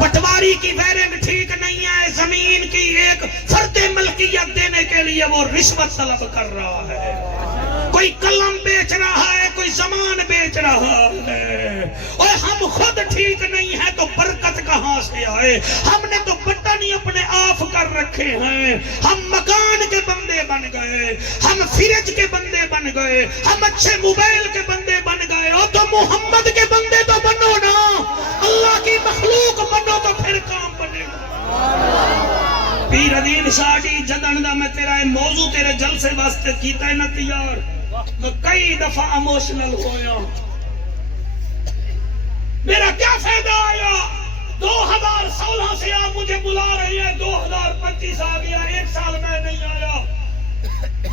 پٹواری کی ویرنگ ٹھیک نہیں ہے، زمین کی ایک فرد ملکیت دینے کے لیے وہ رشوت طلب کر رہا ہے، کوئی قلم بیچ رہا ہے، کوئی زمان بیچ رہا ہے۔ اور ہم خود ٹھیک نہیں ہیں تو برکت کہاں سے آئے؟ ہم نے تو بٹن ہی اپنے آف کر رکھے ہیں، ہم مکان کے بندے بن گئے، ہم فریج کے بندے بن گئے، ہم اچھے موبائل کے بندے بن گئے۔ اور تو محمد کے بندے تو بنو نا، اللہ کی مخلوق بنو تو پھر کام بنے گا۔ پیر عظیم شاہ جی جدن دا میں تیرا موضوع تیرے جلسے واسطے کیتا ہے نا تیار، میں کئی دفعہ اموشنل ہویا، میرا کیا فائدہ آیا؟ 2016 سے آپ مجھے بلا رہے ہیں، 2025 آ گیا، 1 سال میں نہیں آیا،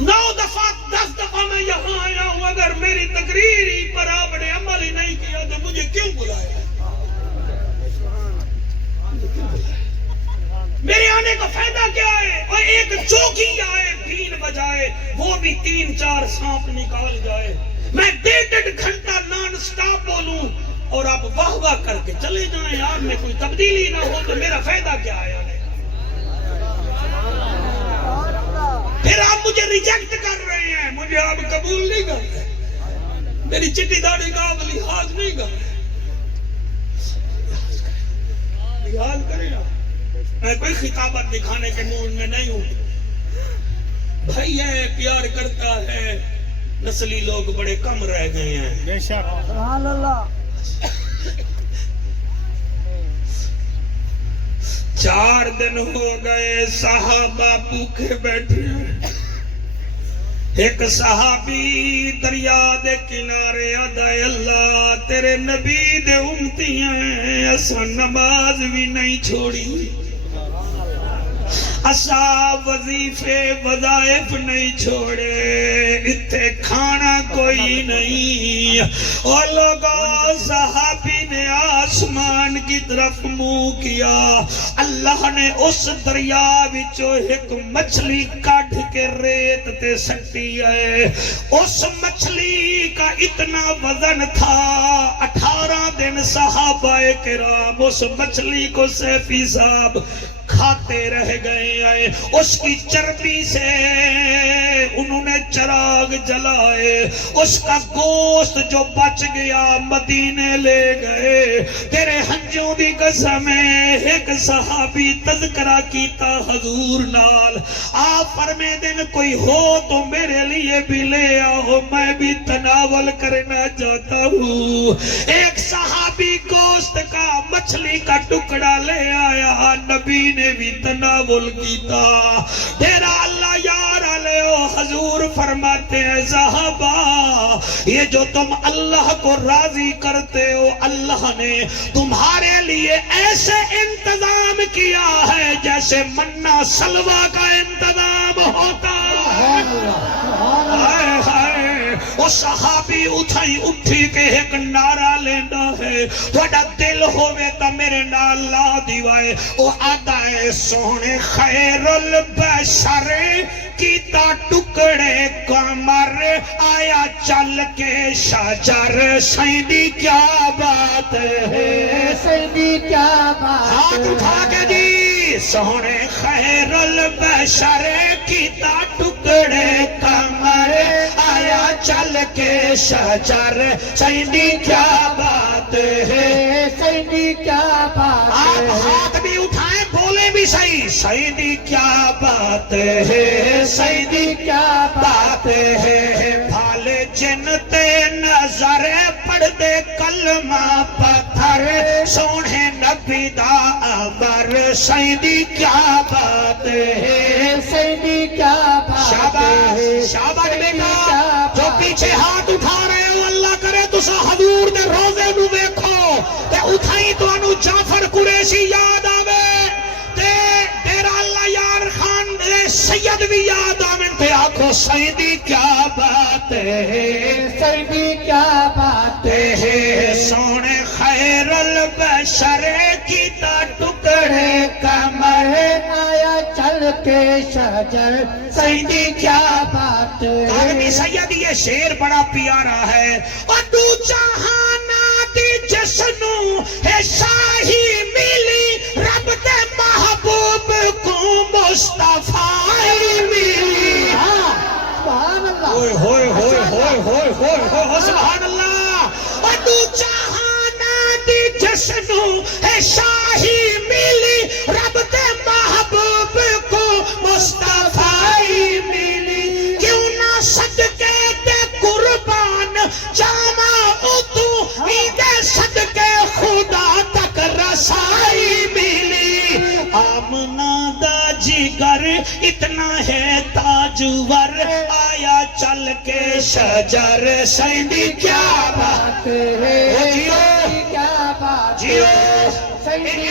9 دفعہ 10 دفعہ میں یہاں آیا ہوں، اگر میری تقریر ہی پر آپ نے عمل ہی نہیں کیا تو مجھے کیوں بلایا؟ میرے آنے کا فائدہ کیا ہے؟ اور ایک جوگی آئے، بین بجائے، وہ بھی 3-4 سانپ نکال جائے، میں 1.5 گھنٹہ نان سٹاپ بولوں اور آپ واہ واہ کر کے چلے جائیں، آپ میں کوئی تبدیلی نہ ہو تو میرا فائدہ کیا ہے؟ پھر آپ مجھے ریجیکٹ کر رہے ہیں، مجھے آپ قبول نہیں کر رہے، میری چٹی داڑھی کا آپ لحاظ نہیں کر رہے، لحاظ کریں آپ۔ میں کوئی خطابت دکھانے کے موڈ میں نہیں ہوں، بھائی ہے پیار کرتا ہے، نسلی لوگ بڑے کم رہ گئے ہیں۔ بے شک سبحان اللہ 4 دن ہو گئے صحابہ بھوکے بیٹھے. ایک صحابی دریا دے کنارے آدھا ہے اللہ تیرے نبی دے امتی ہیں اسا نماز بھی نہیں چھوڑی اسا وظیفے وظائف نہیں چھوڑے اتھے کھانا کوئی نہیں. اور لوگوں صحابی نے آسمان کی طرف منہ کیا اللہ نے اس دریا وچوں ایک مچھلی کاٹ کے ریت تے سٹی ہے. اس مچھلی کا اتنا وزن تھا 18 دن صحابہ کرام اس مچھلی کو سیفی صاحب کھاتے رہ گئے ہیں. اس کی چربی سے انہوں نے چراغ جلائے اس کا گوشت جو بچ گیا مدینے لے گئے. تیرے ہنجوں دی قسم ہے ایک صحابی تذکرہ کیتا حضور نال آپ فرمے دن کوئی ہو تو میرے لیے بھی لے آؤ میں بھی تناول کرنا چاہتا ہوں. ایک صحابی گوشت کا مچھلی کا ٹکڑا لے آیا نبی نے بھی تناول کیتا. تیرا اللہ یار علیہ حضور فرماتے ہیں صحابہ یہ جو تم اللہ کو راضی کرتے ہو اللہ نے تمہارے لیے ایسے انتظام کیا ہے جیسے منہ سلوہ کا انتظام ہوتا ہے. وہ صحابی اٹھی کے ایک نعرہ لینا ہے تھوڑا دل ہوئے تا میرے نال لا دیوائے وہ آدھا ہے سونے خیر البشر کیتا ٹکڑے کمر آیا چل کے شجر سیدی کیا بات ہے سیدی کیا بات ہاتھ اٹھا کے جی سونے خیر البشر کیتا ٹکڑے کمر آیا چل کے شجر سیدی کیا بات ہے سیدی کیا بات آپ ہاتھ بھی اٹھائیں بولے بھی صحیح سیدی کیا بات ہے سیدی کیا بات ہے. بھالے جن تے نظر پڑھ دے کلمہ پتھر سونے نبی دا امر سیدی کیا بات ہے سیدی کیا بات شاباش شاباش بیٹا جو پیچھے ہاتھ اٹھا رہے ہو اللہ کرے تسا حضور دے روزے نو ویکھو تے اٹھائی تو انو جعفر قریشی یاد آوے تے ڈیرا اللہ یار خان دے سید بھی یاد آویں تے آکھو سیدی کیا بات ہے سیدی کیا بات ہے. سونے خیر البشر کیتا ٹکڑے کمر آیا چل کے شجر سیدی کیا بات کاغمی سید یہ شیر بڑا پیارا ہے. اور دو جہانا دی جسنو ہے شاہی ملی رب دے محبوب کو مصطفی ملی. سبحان اللہ ہوئے ہوئے ہوئے ہوئے ہوئے ہوئے ہوئے سبحان اللہ. اور دو جہانا دی جسنو ہے شاہی ملی رب دے محبوب کو مصطفی ملی. کیوں نہ صدقے دے قربان جاما اتو ایدے صدقے خدا تک رسائی ملی. آمنہ دا جگر اتنا ہے تاجور آیا چل کے شجر سیدی کیا بات ہے جیو کیا بات جیو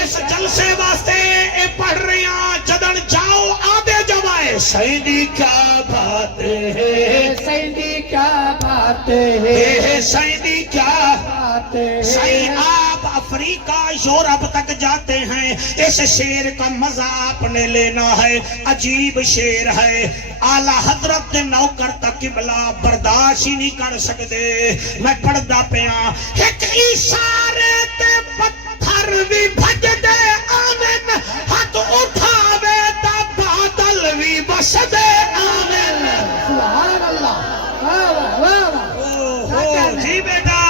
اس جلسے واسطے اے پڑھ رہے ہیں جدن جاؤ آدھے جمائے سیدی کیا بات ہے سیدی کیا بات ہے سیدی کیا بات ہے صحیح. آپ افریقہ یورپ تک جاتے ہیں اس شیر کا مزہ آپ نے لینا ہے. عجیب شیر ہے اعلیٰ حضرت نوکر تک قبلہ برداشت ہی نہیں کر سکتے. میں پڑھدا پیاں ایک اشارے تے پتھر بھی بھج دے آمن ہاتھ اٹھاوے تا بادل بھی بس دے آمن. سبحان اللہ واہ واہ واہ جی بیٹا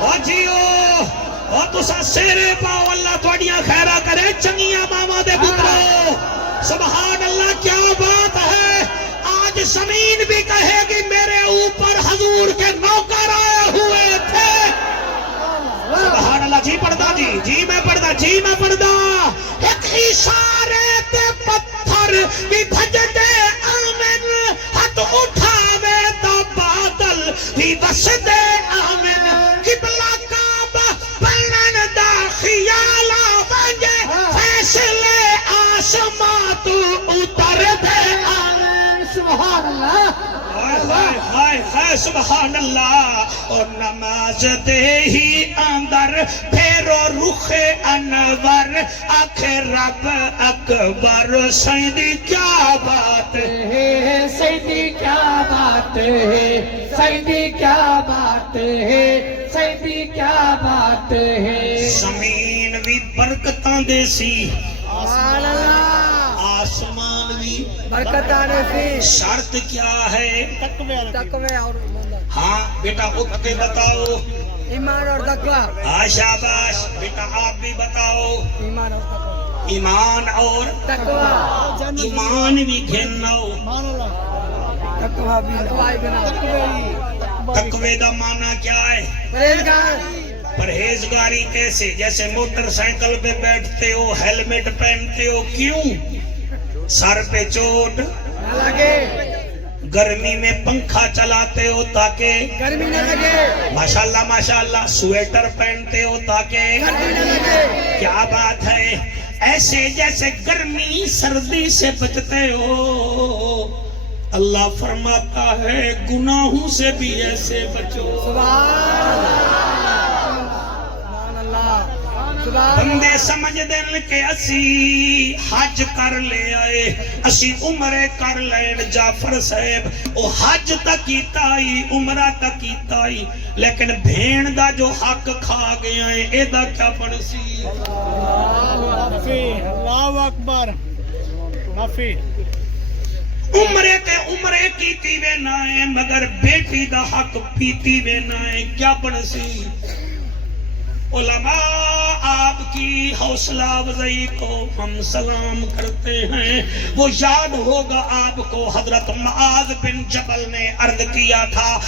او جیو او تسا سیرے پاؤ اللہ تھوڑیاں خیرہ کرے چنگیاں ماما دے پترو. سبحان اللہ کیا بات ہے. آج زمین بھی کہے گی میرے اوپر حضور کے نوکر آئے ہوئے تھے. سبحان اللہ. جی پڑھدا جی میں پڑھدا ایک تو اتر دے سبحان اللہ ہائے ہائے ہائے سبحان اللہ اور نماز دے ہی اندر پھیرو رخ انور آخر رب اکبر سیدی کیا بات ہے سیدی کیا بات ہے سیدی کیا بات ہے سیدی کیا بات ہے زمین بھی برکتاں دے سی سبحان اللہ آسمان بھی برکت آنے سے شرط کیا ہے تقوی اور ہاں بیٹا اٹھ کے بتاؤ ایمان اور تقوی ہاں شاباش بیٹا آپ بھی بتاؤ ایمان اور تقوی ایمان اور تقوی ایمان بھی گھنو تقوی بھی بنا تقوی دا معنی کیا ہے پرہیزگار پرہیزگاری کیسے جیسے موٹر سائیکل پہ بیٹھتے ہو ہیلمٹ پہنتے ہو کیوں سر پہ چوٹ نہ لگے گرمی میں پنکھا چلاتے ہو تاکہ گرمی نہ لگے ماشاءاللہ سویٹر پہنتے ہو تاکہ گرمی نہ لگے کیا بات ہے ایسے جیسے گرمی سردی سے بچتے ہو اللہ فرماتا ہے گناہوں سے بھی ایسے بچو سبحان اللہ سبحان بندے سمجھ دن کہ اسی حج کر لے آئے اسی عمرے کر لین جعفر صاحب او حج تک کیتا ہی عمرہ تک کیتا ہی لیکن بھین دا جو حق کھا گیا ہے اے دا کیا پڑسی اللہ اکبر معافی عمرے تے عمرے کیتی وے نائے مگر بیٹی دا حق پیتی وے نائے کیا پڑسی علماء آپ کی حوصلہ افزائی کو ہم سلام کرتے ہیں وہ یاد ہوگا آپ کو حضرت معاذ بن جبل نے عرض کیا تھا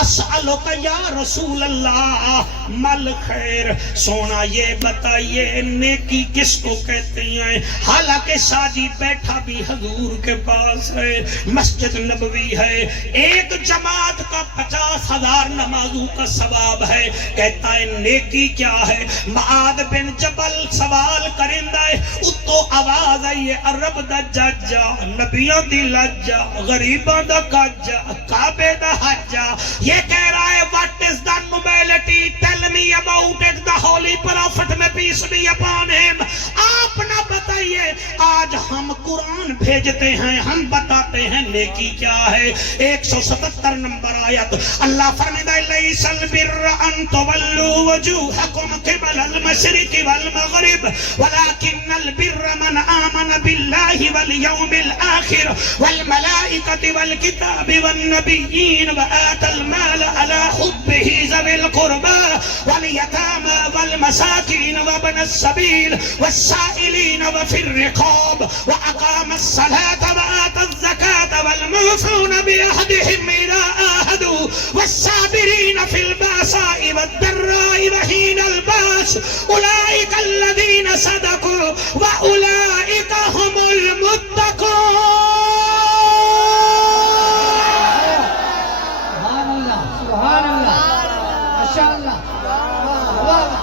اسألک یا رسول اللہ مل خیر سونا یہ بتائیے نیکی کس کو کہتے ہیں حالانکہ شاجی بیٹھا بھی حضور کے پاس ہے مسجد نبوی ہے ایک جماعت کا 50,000 نمازوں کا ثواب ہے کہتا ہے نیکی کیا ہے معاذ بن جبل سوال کرندہ ہے اتو آواز آئیے عرب دا جاجا نبیوں دی لجا غریباں دا کاجا کعبے دا حجا یہ کہہ رہا ہے what is the nobility tell me about it the holy prophet میں peace be upon him آپ نہ بتائیے آج ہم قرآن بھیجتے ہیں ہم بتاتے ہیں نیکی کیا ہے 177 نمبر آیت اللہ فرمائے لیس البر ان تولوا وجوہکم قبل المشرق والمغرب ولكن البر من آمن بالله واليوم الآخر والملائكة والكتاب والنبيين وآتى المال على حبه ذوي القربى واليتامى والمساكين وابن السبيل والسائلين وفي الرقاب وأقام الصلاة وآتى الزكاة والموفون بعهدهم إذا عاهدوا والصابرين في البأساء والضراء وحين الباس أولئك الذين صدقوا وأولئك هم المتقون سبحان اللہ ماشاءاللہ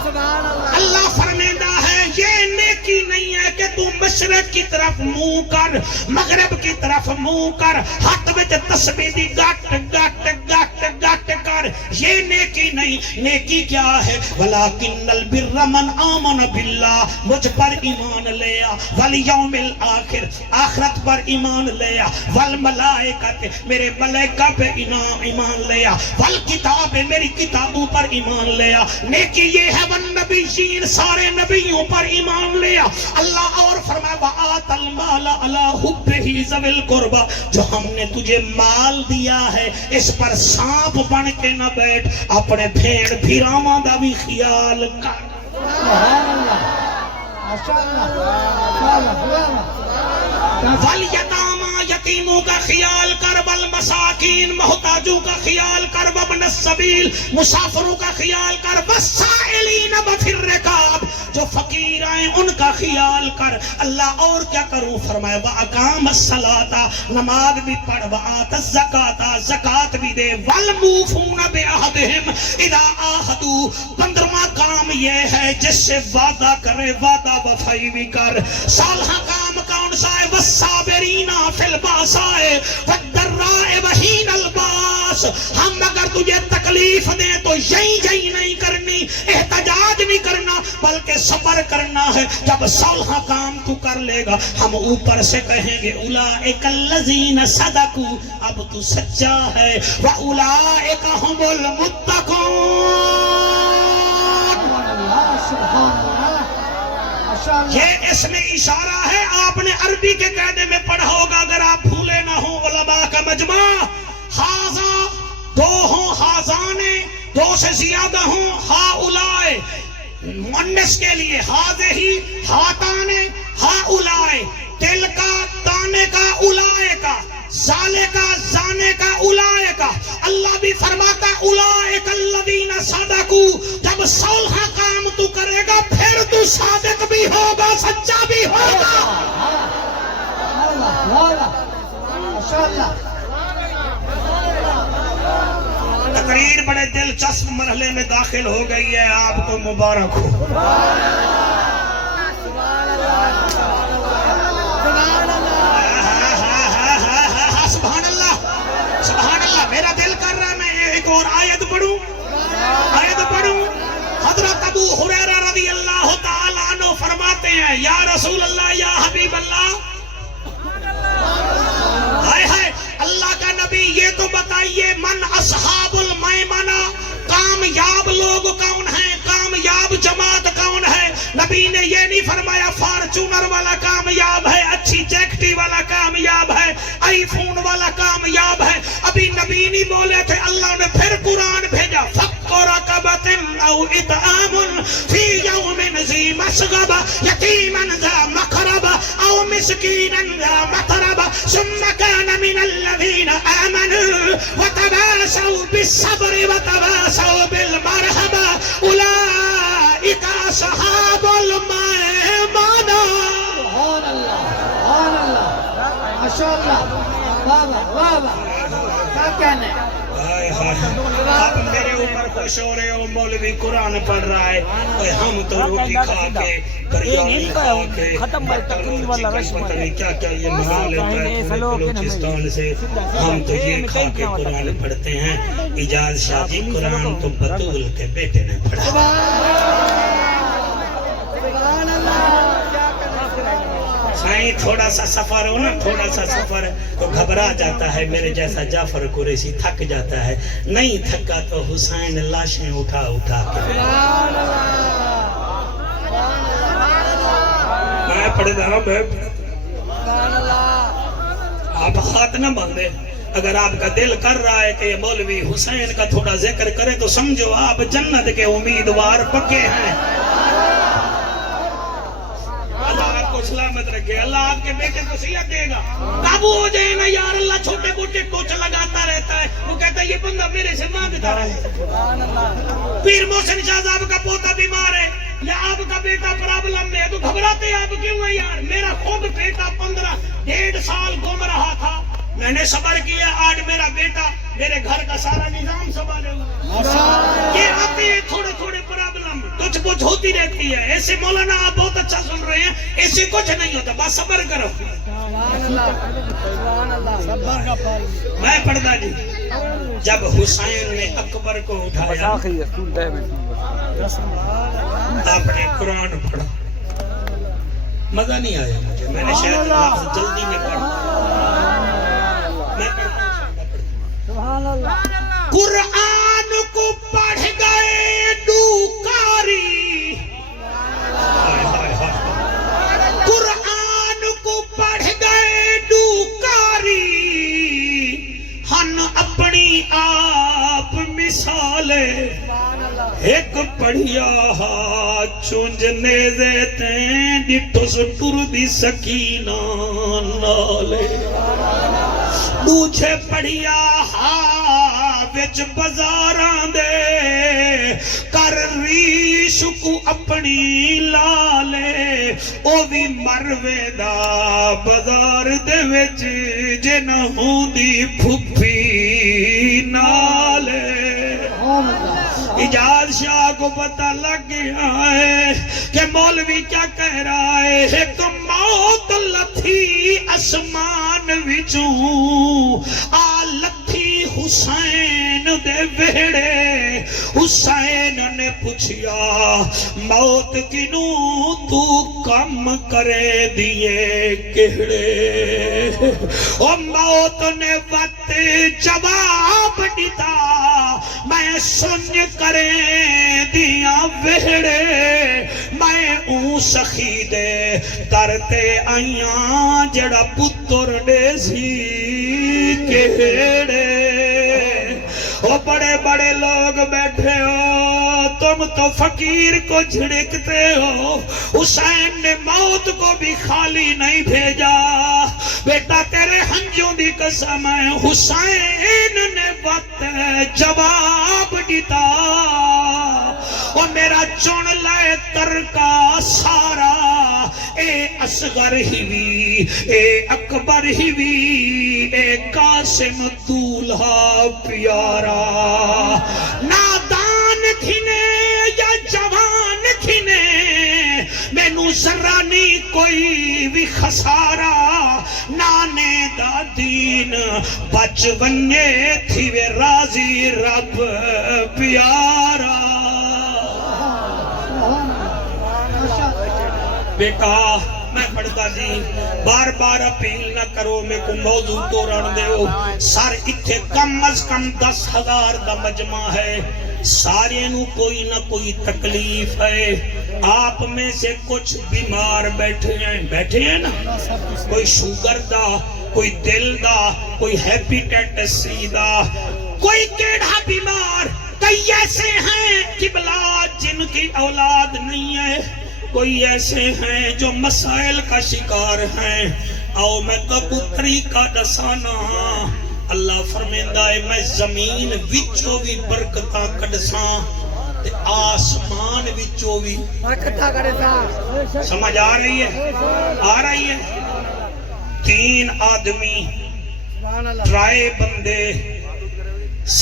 سبحان اللہ اللہ فرمیدہ ہے یہ نیکی نہیں ہے کہ تو مشرق کی طرف منہ کر مغرب کی طرف منہ کر ہاتھ وچ تسبیح دی گٹ گٹ گٹ گٹ کر یہ نیکی نہیں نیکی کیا ہے ولیکن البر من آمن باللہ مجھ پر ایمان لیا والیوم الآخر آخرت پر ایمان لیا والملائکت میرے ملائکہ پہ ایمان لیا والکتاب میری کتابوں پر ایمان لیا نیکی یہ ہے والنبیین سارے نبیوں پر ایمان لیا اللہ اور فرمایا وآت المال علی حبہ ذوی القربى جو ہم نے تجھے مال دیا ہے اس پر سانپ بن کے نہ بیٹھ اپنے بھیڑ بھیراواں دا بھی خیال کر سبحان اللہ ماشاءاللہ والیتامى یتیموں کا خیال کر والمساکین محتاجوں کا خیال کر وابن السبیل مسافروں کا خیال کر والسائلین وفی الرقاب جو فقیر آئیں ان کا خیال کر اللہ اور کیا کروں فرمائے وَأَقَامَ الصَّلَاةَ نماز بھی پڑھ وَآتَ الزَّكَاةَ زکات بھی دے وَالْمُوفُونَ بِعَهْدِهِمْ اِذَا عَاهَدُوا 15واں کام یہ ہے جس سے وعدہ کرے وعدہ وفائی بھی کر سالہ کام کون سا ہے والصابرین فی الباساء والضراء وحین الباس. ہم اگر تجھے تکلیف دیں تو یہی نہیں کرنی، احتجاج نہیں کرنا، بلکہ صبر کرنا ہے. جب صالحہ کام تو کر لے گا ہم اوپر سے کہیں گے اولئک الذین صدقوا، اب تو سچا ہے، واولئک هم المتقون. سبحان اللہ، ماشاء اللہ. یہ اس میں اشارہ ہے، آپ نے عربی کے قاعدے میں پڑھا ہوگا اگر آپ بھولے نہ ہوں. علماء کا مجمع ہاذا دو ہوں، ہازانے دو سے زیادہ ہوں، ہاؤلائے مؤنث کے لیے، ہاذے ہی ہاتانے ہاؤلائے، دل کا تانے کا اولائے کا، زالے کا زانے کا اولائے کا. اللہ بھی فرماتا اولئک الذین صدقوا، جب صالحہ کام تو کرے گا پھر تو صادق بھی ہوگا، سچا بھی ہوگا. ماشاء اللہ. تقریر بڑے دلچسپ مرحلے میں داخل ہو گئی ہے، آپ کو مبارک ہو. سبحان اللہ، سبحان اللہ. میرا دل کر رہا ہے میں ایک اور آیت پڑھوں. حضرت ابو ہریرہ رضی اللہ تعالیٰ عنہ فرماتے ہیں یا رسول اللہ، یا حبیب اللہ، ہائے اللہ کا نبی یہ تو بتائیے من اصحاب المیمنہ، کامیاب لوگ کون ہیں، کامیاب جماعت کون ہے. نبی نے یہ نہیں فرمایا فارچونر والا کامیاب ہے، اچھی جیکٹی والا کامیاب ہے، آئی فون والا کامیاب ہے. ابھی نبی نہیں بولے تھے، اللہ نے پھر قرآن بھیجا فَقُّ رَقَبَةٍ أَوْ إِطْعَامٌ فِي يَوْمٍ ذِي مَسْغَبَةٍ يَتِيمًا ذَا مَقْرَبَةٍ أَوْ مِسْكِينًا ذَا مَتْرَبَةٍ ثُمَّ كَانَ مِنَ الَّذِينَ آمَنُوا وَتَوَاصَوْا بِالصَّبْرِ وَتَوَاصَوْا بِالْمَرْحَمَةِ أُولَئِكَ أَصْحَابُ الْمَيْمَنَةِ. سبحان اللہ، سبحان اللہ، ماشاء اللہ. واہ واہ واہ واہ، کیا کہنے. آپ میرے اوپر خوش ہو رہے ہو، مولوی قرآن پڑھ رہا ہے، اور ہم تو روٹی کھا کے بریانی کھا کے پتہ نہیں کیا کیا یہ منا لیتا ہے بلوچستان سے. ہم تو یہ کھا کے قرآن پڑھتے ہیں. اجاز شاہ جی قرآن تو بطول کے بیٹے نے پڑھا. سائیں تھوڑا سا سفر ہو نا، تھوڑا سا سفر تو گھبرا جاتا ہے. میرے جیسا جعفر قریشی تھک جاتا ہے، نہیں تھکا تو حسین لاشیں اٹھا اٹھا کے. میں پڑھ رہا ہوں، آپ ہاتھ نہ باندھے. اگر آپ کا دل کر رہا ہے کہ مولوی حسین کا تھوڑا ذکر کرے تو سمجھو آپ جنت کے امیدوار پکے ہیں. سلامت رکھے، اللہ آپ کے بیٹے کو صحت دے گا. قابو ہو جائے نا یار. اللہ چھوٹے موٹے ٹوچ لگاتا رہتا ہے، وہ کہتا ہے یہ بندہ میرے سے مانگتا رہے. پیر محسن شاہ صاحب کا پوتا بیمار ہے یا آپ کا بیٹا پرابلم میں ہے تو گھبراتے آپ کیوں ہیں یار. میرا خود بیٹا 15.5 سال گم رہا تھا، میں نے صبر کیا. آج میرا بیٹا میرے گھر کا سارا نظام سنبھالے ہوا. یہ آتے ہیں تھوڑے تھوڑے پرابلم، کچھ کچھ ہوتی رہتی ہے. ایسے مولانا آپ بہت اچھا سن رہے ہیں، ایسے کچھ نہیں ہوتا، بس صبر کرو. میں پڑھتا جی جب حسین نے اکبر کو اٹھایا آپ نے قرآن پڑھا، مزہ نہیں آیا مجھے. میں نے شاید لفظ جلدی میں پڑھا. قرآن کو پڑھ گئے ڈوکاری، قرآن کو پڑھ گئے ڈوکاری، ہن اپنی آپ مثالیں ایک پڑھیا چونجنے زیتیں ڈٹھو سٹر دی سکینہ نالے. دوچھے پڑھیا وچ بازاراں دے کر ریش کو اپنی لالے، او بھی مروے دا بازار دے وچ جے نہ ہوندی پھپھی نالے. اجاز بادشاہ کو پتہ لگ گیا ہے کہ مولوی کیا کہہ رہا ہے. ایک موت لتھی اسمان وچوں آ لتھی حسین دے ویڑے. حسین نے پوچھیا موت کنوں تو کم کرے دیے کہڑے. او موت نے وقت جواب دیتا میں سن کرے دیا ویڑے. میں اون سخی دے درتے آئیاں جڑا پتر دے سی کہڑے. او بڑے بڑے لوگ بیٹھے ہو تم تو فقیر کو جھڑکتے ہو. حسین نے موت کو بھی خالی نہیں بھیجا. بیٹا تیرے ہنجوں دی قسم ہے حسین نے وقت جواب دیتا. اور میرا چون لائے ترکا سارا اے اصغر ہی وی اے اکبر ہی وی اے قاسم دولہا پیارا. نادان کھنے یا جوان کھنے مینوں ذرا نہیں کوئی بھی خسارا. نانے دا دین بچ بنے تھی وے راضی رب پیارا. بیٹا میں پڑھتا جی بار بار اپیل نہ کرو میں کو موضوع تو رن دے ہو. سر اتھے کم از کم 10,000 دا مجمع ہے. سارے نو کوئی نہ کوئی تکلیف ہے. آپ میں سے کچھ بیمار بیٹھے ہیں نا. کوئی شوگر دا, کوئی دل دا, کوئی ہیپیٹائٹس سی دا, کوئی کیڑا بیمار. کئی ایسے ہیں قبلہ جن کی اولاد نہیں ہے. کوئی ایسے ہیں جو مسائل کا شکار ہیں. آؤ میں کبوتری کا دسانا. اللہ فرمیندہ ہے میں زمین وچوں بھی برکتاں کڈساں تے آسمان وچوں بھی برکتاں کڈساں. سمجھ آ رہی ہے؟ آ رہی ہے. 3 آدمی ٹرائے بندے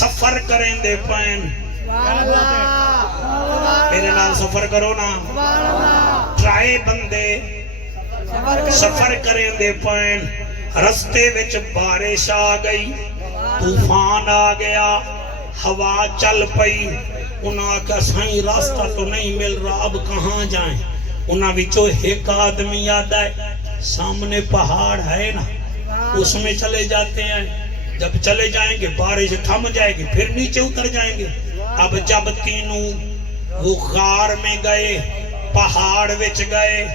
سفر کریں دے پائن. میرے نال سفر کرو نا. ٹرائے بندے سفر کریں دے پائن. رستے وچ بارش آ گئی, طوفان آ گیا, ہوا چل پئی. انہاں کا سائیں راستہ تو نہیں مل رہا, اب کہاں جائیں. انہاں وچوں ایک آدمی یاد ہے سامنے پہاڑ ہے نا اس میں چلے جاتے ہیں. جب چلے جائیں گے بارش تھم جائے گی پھر نیچے اتر جائیں گے. اب جب تینوں وہ غار میں گئے پہاڑ وچ گئے,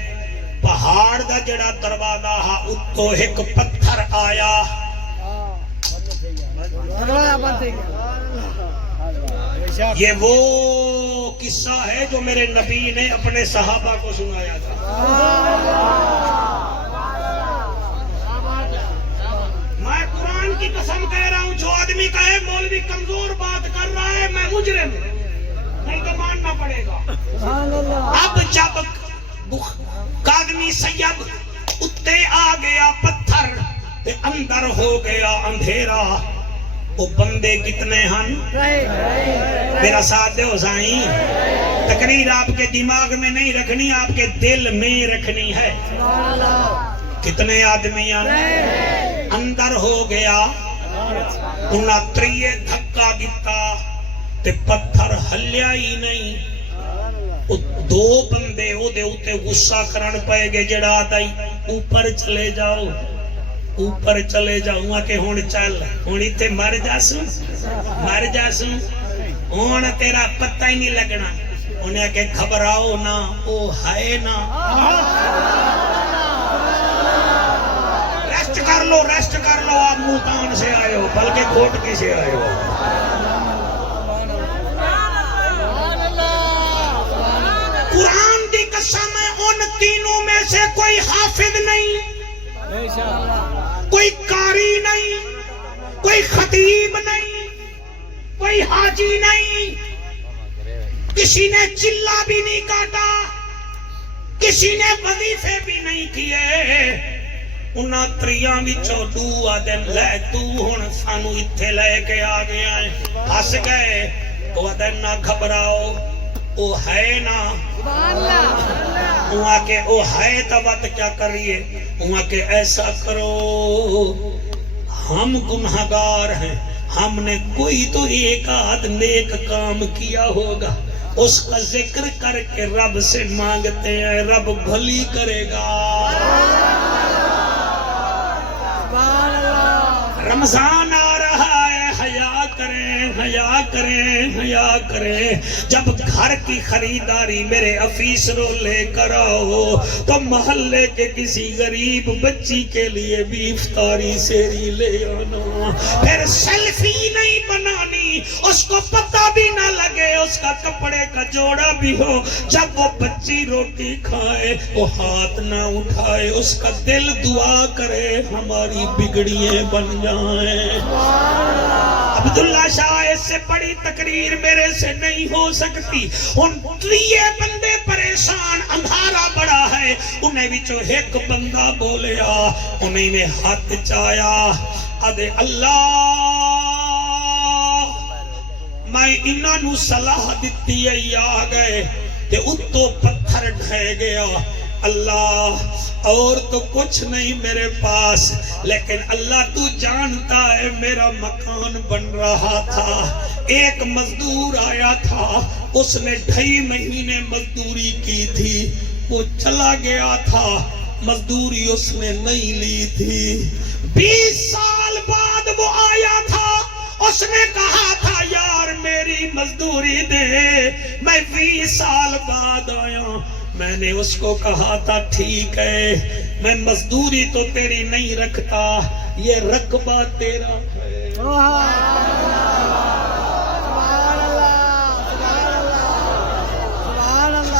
پہاڑ دا جڑا دروازہ ہا اتو ایک پتھر آیا. یہ وہ قصہ ہے جو میرے نبی نے اپنے صحابہ کو سنایا تھا. میں قرآن کی قسم کہہ رہا ہوں جو آدمی کہے مولوی کمزور بات کر رہا ہے میں مجرم نہیں تو ماننا پڑے گا. اب جب قادمی سید اتے آ گیا پتھر تے اندر ہو گیا اندھیرا. وہ بندے کتنے ہن میرا ساتھ دے ہو سائیں. تقریر آپ کے دماغ میں نہیں رکھنی آپ کے دل میں رکھنی ہے. کتنے آدمی ہیں اندر ہو گیا. انہاں تریے دھکا دیتا تے پتھر ہلیا ہی نہیں. 2 بندے او دے اتے غصہ کرن پائے گے جڑا آدائی اوپر چلے جاؤ اوپر چلے جاؤں کہ ہون چل ہونی تے مر جاسوں ہون تیرا پتہ ہی نہیں لگنا. انہیں کہ گھبراؤ نا او ہے نا. ریسٹ کر لو آپ ملتان سے آئے ہو بلکہ کھوٹکی سے آئے ہو. قرآن دی قسم ہے ان تینوں میں سے کوئی حافظ نہیں, کوئی قاری نہیں, کوئی خطیب نہیں, کوئی حاجی نہیں. کسی نے چلا بھی نہیں کاٹا, کسی نے وظیفے بھی نہیں کیے. انہاں تریاں وچوں 2 آدم لے تو ہن سانو ایتھے لے کے آ گیا ہے. ہس گئے تو ادن نہ گھبراؤ او ہے نا وہاں کے او ہے تبت کیا کریے وہاں کے ایسا کرو ہم گنہگار ہیں ہم نے کوئی تو ایک آدھ نیک کام کیا ہوگا اس کا ذکر کر کے رب سے مانگتے ہیں رب بھلی کرے گا رمضان آ رہا ہے حیا کریں حیا کریں حیا کریں جب گھر کی خریداری میرے افیسروں لے کر آؤ تو محلے کے کسی غریب بچی کے لیے بھی افطاری سیری لے آنا پھر سیلفی نہیں بنانی اس کو پتہ بھی نہ لگے اس کا کپڑے کا جوڑا بھی ہو جب وہ بچی روٹی کھائے وہ ہاتھ نہ اٹھائے اس کا دل دعا کرے ہماری بگڑیاں بن جائیں عبداللہ شاہ اس سے بڑی تقریر میرے سے نہیں ہو سکتی ان لیے بندے پریشان اندھارا بڑا ہے انہیں بھی جو ایک بندہ بولیا انہیں میں ہاتھ چایا ادھے اللہ میں انہاں نو صلاح دیتی ہے آ گئے تے اتو پتھر ڈھے گیا اللہ اور تو کچھ نہیں میرے پاس لیکن اللہ تو جانتا ہے میرا مکان بن رہا تھا ایک مزدور آیا تھا اس نے 2.5 مہینے مزدوری کی تھی وہ چلا گیا تھا مزدوری اس نے نہیں لی تھی 20 سال بعد وہ آیا تھا اس نے کہا تھا یار میری مزدوری دے میں 20 سال بعد آیا میں نے اس کو کہا تھا ٹھیک ہے میں مزدوری تو تیری نہیں رکھتا یہ رقبہ تیرا ہے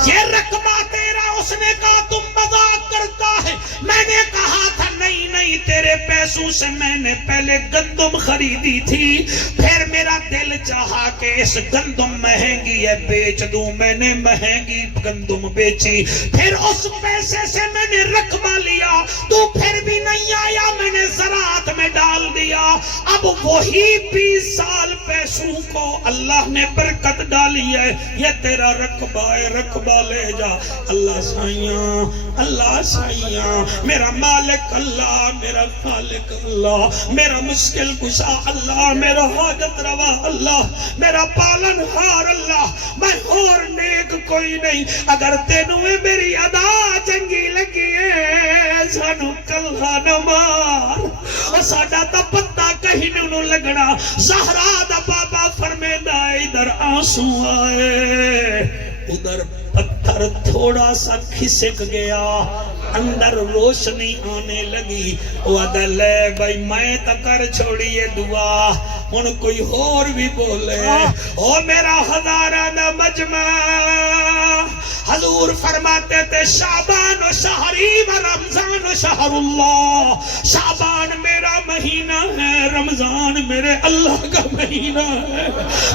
یہ رقبہ تیرا اس نے کہا تم مذاق کرتا ہے میں نے کہا تھا نہیں نہیں تیرے پیسوں سے میں نے پہلے گندم خریدی تھی پھر میرا دل چاہا کہ اس گندم مہنگی ہے بیچ دوں میں نے مہنگی گندم بیچی پھر اس پیسے سے میں نے رقبہ لیا تو پھر بھی نہیں آیا میں نے زراعت میں ڈال دیا اب وہی 20 سال پیسوں کو اللہ نے برکت ڈالی ہے یہ تیرا رقبہ ہے رقبہ لے جا اللہ سائیاں میرا مالک اللہ میرا خالق اللہ میرا مشکل کشا اللہ میرا حاجت روا اللہ میرا پالن ہار اللہ میں اور نیک کوئی نہیں اگر تینوں میری ادا چنگی لگی ہے سانو کلہ نہ مار اور ساڈا تا پتہ کہیں نہ لگنا زہرا دا بابا فرمیدا ادھر آنسو آئے ادھر پتھر تھوڑا سا کھسک گیا اندر روشنی آنے لگی وہ عدل ہے بھائی میں تکر چھوڑیے دعا ان کوئی اور بھی بولے او میرا ہزارہ دا مجمع حضور فرماتے تھے شعبان و شہری و رمضان و شہر اللہ شعبان میرا مہینہ ہے رمضان میرے اللہ کا مہینہ ہے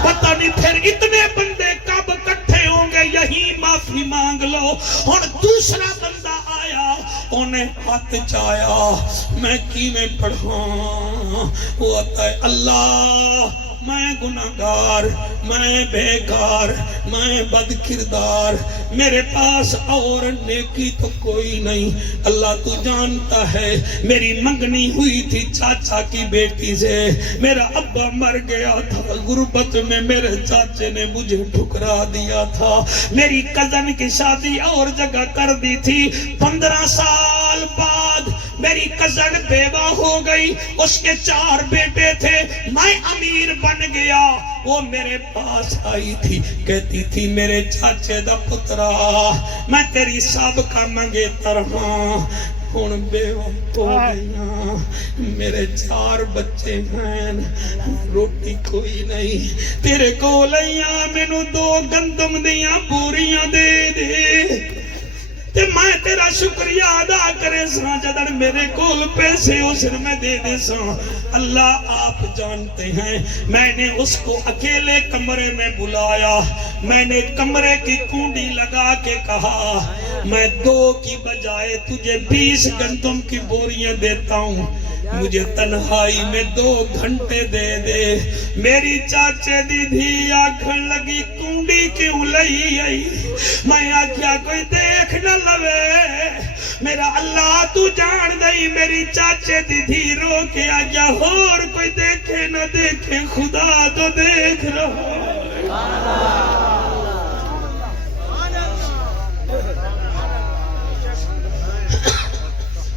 پتہ نہیں پھر اتنے بندے کب کٹھے ہوں گے یہی معافی مانگ لو اور دوسرا بندہ آیا انہیں ہاتھ چایا میں کی میں پڑھاں وہ آتا ہے اللہ میں گناہگار میں بیکار میں بد کردار میرے پاس اور نیکی تو کوئی نہیں اللہ تو جانتا ہے میری منگنی ہوئی تھی چاچا کی بیٹی سے میرا ابا مر گیا تھا غربت میں میرے چاچے نے مجھے ٹھکرا دیا تھا میری کزن کی شادی اور جگہ کر دی تھی 15 سال بعد میری کزن بیوہ ہو گئی اس کے 4 بیٹے تھے میں امیر بن گیا وہ میرے پاس آئی تھی کہتی تھی میرے چاچے دا پترا میں تیری سابقہ منگیتا رہا ہن بیوہ ہو گیا میرے 4 بچے ہیں روٹی کوئی نہیں تیرے کو لیاں مینوں 2 گندم دیاں بوریاں دے دے تے میں تیرا شکریہ ادا کرے ساں جدر میرے کول پیسے اس میں دے دے ساں اللہ آپ جانتے ہیں میں نے اس کو اکیلے کمرے میں بلایا میں نے کمرے کی کنڈی لگا کے کہا میں 2 کی بجائے تجھے 20 گندم کی بوریاں دیتا ہوں مجھے تنہائی میں 2 گھنٹے دے دے. میری چاچے دی دھی آکھن لگی کنڈی کیوں لئی آئی؟ میں آکھیا کوئی دیکھ نہ لوے. میرا اللہ تو جان دئی. میری چاچے دی دھی رو کے آگیا اور کوئی دیکھے نہ دیکھے خدا تو دیکھ رہا.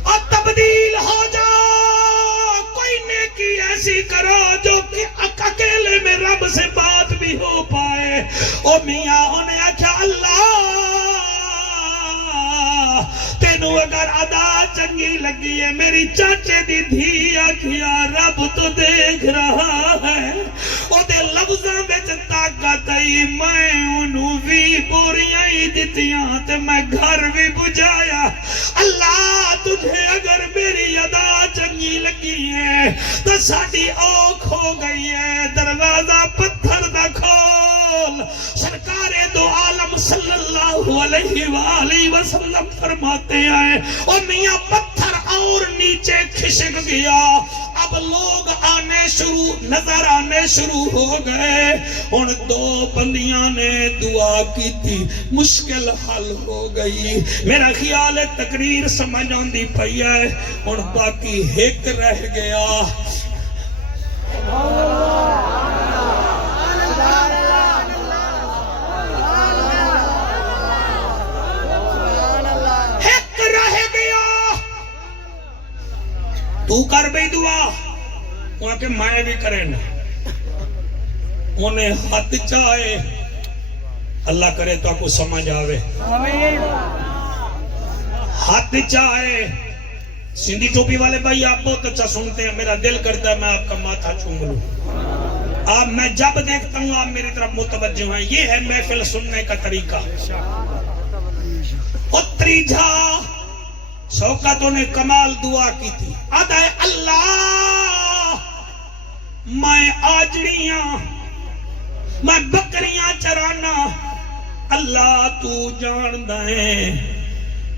اور تبدیل ہو جاؤ. کوئی نیکی ایسی کرو جو کہ اکیلے میں رب سے بات بھی ہو پائے. او میاں انہیں آکھا اللہ تینو اگر ادا چنگی لگی ہے. میری چاچے دی دھی آکھیا رب تو دیکھ رہا ہے. او دے لفظاں وچ طاقت آئی. میں انہوں بھی بوریاں ہی دتیاں تے میں گھر بھی بجایا. اللہ تجھے اگر میری ادا چنگی لگی ہے تو ساڈی اوکھ ہو گئی ہے. دروازہ پتھر دا کھول. سرکار دو عالم صلی اللہ علیہ وآلہ وسلم فرماتے ہیں او میاں پتھر اور نیچے کھسک گیا. اب لوگ نظر آنے شروع ہو گئے. ان 2 بندیاں نے دعا کی تھی. مشکل حل ہو گئی. میرا خیال ہے تقریر سمجھ آندی پئی ہے. ان باقی ایک رہ گیا. تو کر بھی دعا. وہاں کہ میں بھی کریں. انہیں ہاتھ چاہے. اللہ کرے تو آپ کو سمجھ آوے. ہاتھ چاہے. سندھی ٹوپی والے بھائی آپ بہت اچھا سنتے ہیں. میرا دل کرتا ہے میں آپ کا ماتھا چوم لوں. آپ میں جب دیکھتا ہوں آپ میری طرف متوجہ ہیں. یہ ہے محفل سننے کا طریقہ. اتری جا شوکتوں نے کمال دعا کی تھی. آدھا ہے اللہ میں آجڑیاں میں بکریاں چرانا. اللہ تو جان دائیں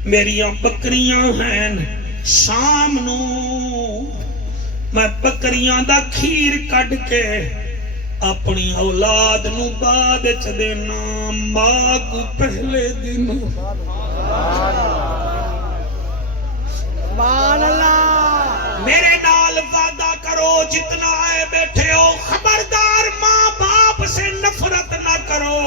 میریاں بکریاں ہیں. شام نو میں بکریاں دا کھیر کٹ کے اپنی اولاد نو بعد چ دینا. ماں کو پہلے دن. میرے نال وعدہ کرو جتنا آئے بیٹھے ہو خبردار ماں باپ سے نفرت نہ کرو.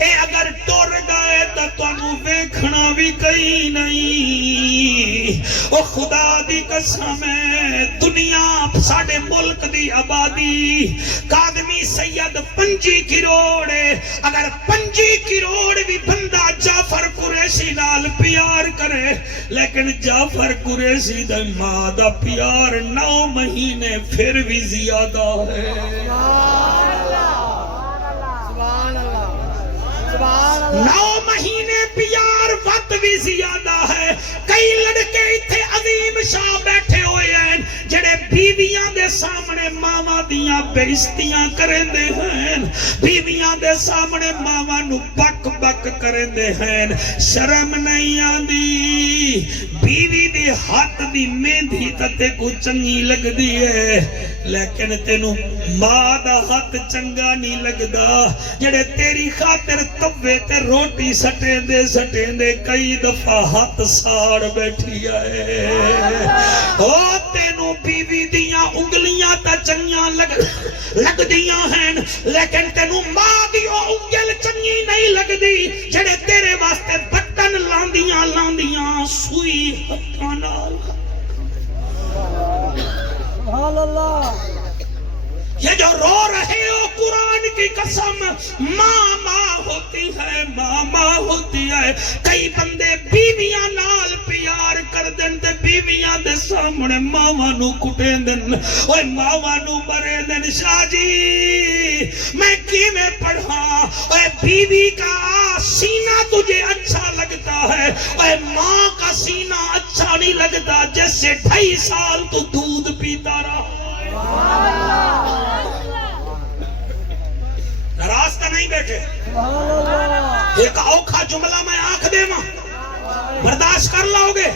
اے اگر ٹر گئے تو تانوں ویکھنا بھی کہیں نہیں. او خدا دی قسم ہے دنیا ساڈے ملک دی آبادی کاظمی سید 25 کروڑ ہے. اگر 25 کروڑ بھی بندہ جعفر قریشی نال پیار کرے لیکن جعفر قریشی دا ماں دا پیار 9 مہینے پھر بھی زیادہ ہے. 9 مہینے پیار وقت بھی زیادہ ہے. کئی لڑکے اتھے عظیم شاہ بیٹھے ہوئے ہیں جڑے بیویاں دے سامنے ماما دیاں بےعزتیاں کرندے ہیں. بیویاں دے سامنے ماما نو بک بک کرندے ہیں. شرم نہیں آندی. بیوی دی ہاتھ دی مہندی تے کو چنگی لگ دی ہے لیکن تینوں ماں دا ہاتھ چنگا نہیں لگدا. جڑے تیری خاطر توے تے روٹی سٹیں دے کئی دفعہ ہاتھ ساڑ بیٹھی آئے. او تینوں بیوی دیاں انگلیاں تا چنگیاں لگ دیاں ہیں لیکن تینوں ماں دیو انگل چنگی نہیں لگ دی. جڑے تیرے واسطے بٹن لاندیاں سوئی ہتھاں نال. سبحان اللہ. یہ جو رو رہے ہو قرآن کی قسم ماں ہوتی ہے. ماں ہوتی ہے. کئی بندے بیویاں نال پیار کر دن تے بیویاں دے سامنے ماں نو کٹے دن. اوے ماں نو مرے دن. شاہ جی میں کیویں پڑھا. اوے بیوی کا سینہ تجھے اچھا لگتا ہے. اوے ماں کا سینہ اچھا نہیں لگتا جس سے 2.5 سال تو دودھ پیتا رہا. راستہ نہیں بیٹھے. ایک اوکھا جملہ میں آنکھ دے ماں برداشت کر لاؤ گے.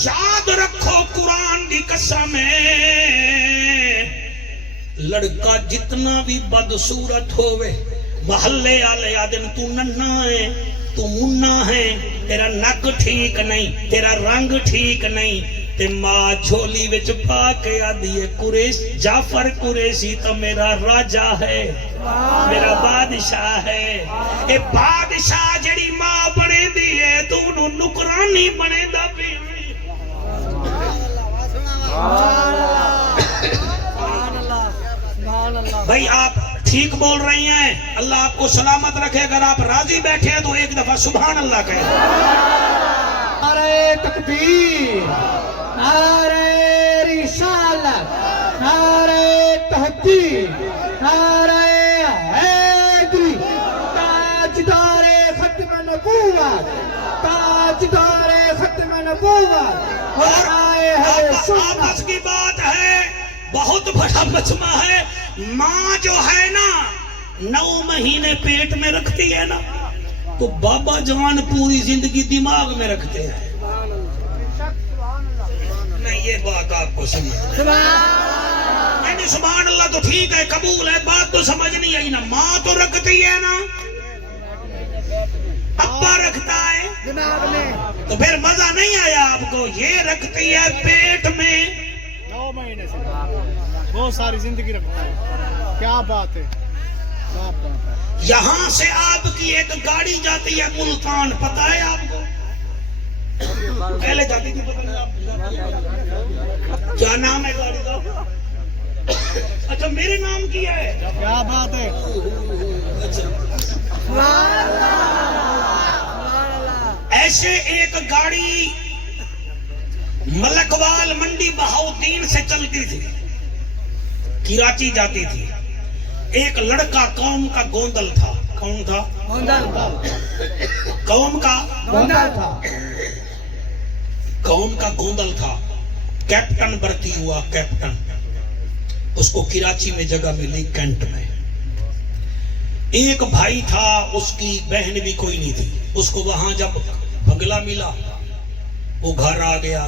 یاد رکھو قرآن دی قسم ہے، لڑکا جتنا بھی بدصورت ہوئے، محلے والے آدن تو ننا ہے، تو منا ہے، تیرا نک ٹھیک نہیں، تیرا رنگ ٹھیک نہیں، تے ماں جھولی وچ پا کے آدھی ہے قریش، جعفر قریشی تو میرا راجہ ہے، میرا بادشاہ ہے۔ اے بادشاہ جڑی ماں بنے دی ہے تو انہوں نکرانی بنے دا بھی۔ بھائی آپ ٹھیک بول رہی ہیں، اللہ آپ کو سلامت رکھے، اگر آپ راضی بیٹھے ہیں تو ایک دفعہ سبحان اللہ کہیں۔ نعرہ تکبیر، نعرہ رسالت، نعرہ تحقیق، نعرہ حیدری، تاجدار ختم نبوت، تاجدار ختم نبوت، اور آئے ہے سنت۔ آپس کی بات ہے، بہت بڑا مجمع ہے۔ ماں جو ہے نا 9 مہینے پیٹ میں رکھتی ہے نا، تو بابا جوان پوری زندگی دماغ میں رکھتے ہیں۔ نہیں یہ بات آپ کو سمجھ نہیں، سبحان اللہ تو ٹھیک ہے، قبول ہے، بات تو سمجھ نہیں آئی نا۔ ماں تو رکھتی ہے نا، ابا رکھتا ہے دماغ میں، تو پھر مزہ نہیں آیا آپ کو۔ یہ رکھتی ہے پیٹ میں 9 مہینے سے، بہت ساری زندگی رکھتا ہے، کیا بات ہے، کیا بات ہے۔ یہاں سے آپ کی ایک گاڑی جاتی ہے ملتان، پتہ ہے آپ کو؟ پہلے جاتی تھی، پتہ نہیں آپ کیا نام ہے گاڑی کا؟ اچھا میرے نام کیا ہے، کیا بات ہے۔ ایسے ایک گاڑی ملکوال منڈی بہاؤدین سے چلتی تھی، کراچی جاتی تھی۔ ایک لڑکا قوم کا گوندل تھا، کون تھا؟ قوم کا گوندل تھا، کیپٹن بھرتی ہوا، کیپٹن۔ اس کو کراچی میں جگہ ملی، کینٹ میں۔ ایک بھائی تھا، اس کی بہن بھی کوئی نہیں تھی۔ اس کو وہاں جب بنگلہ ملا، وہ گھر آ گیا،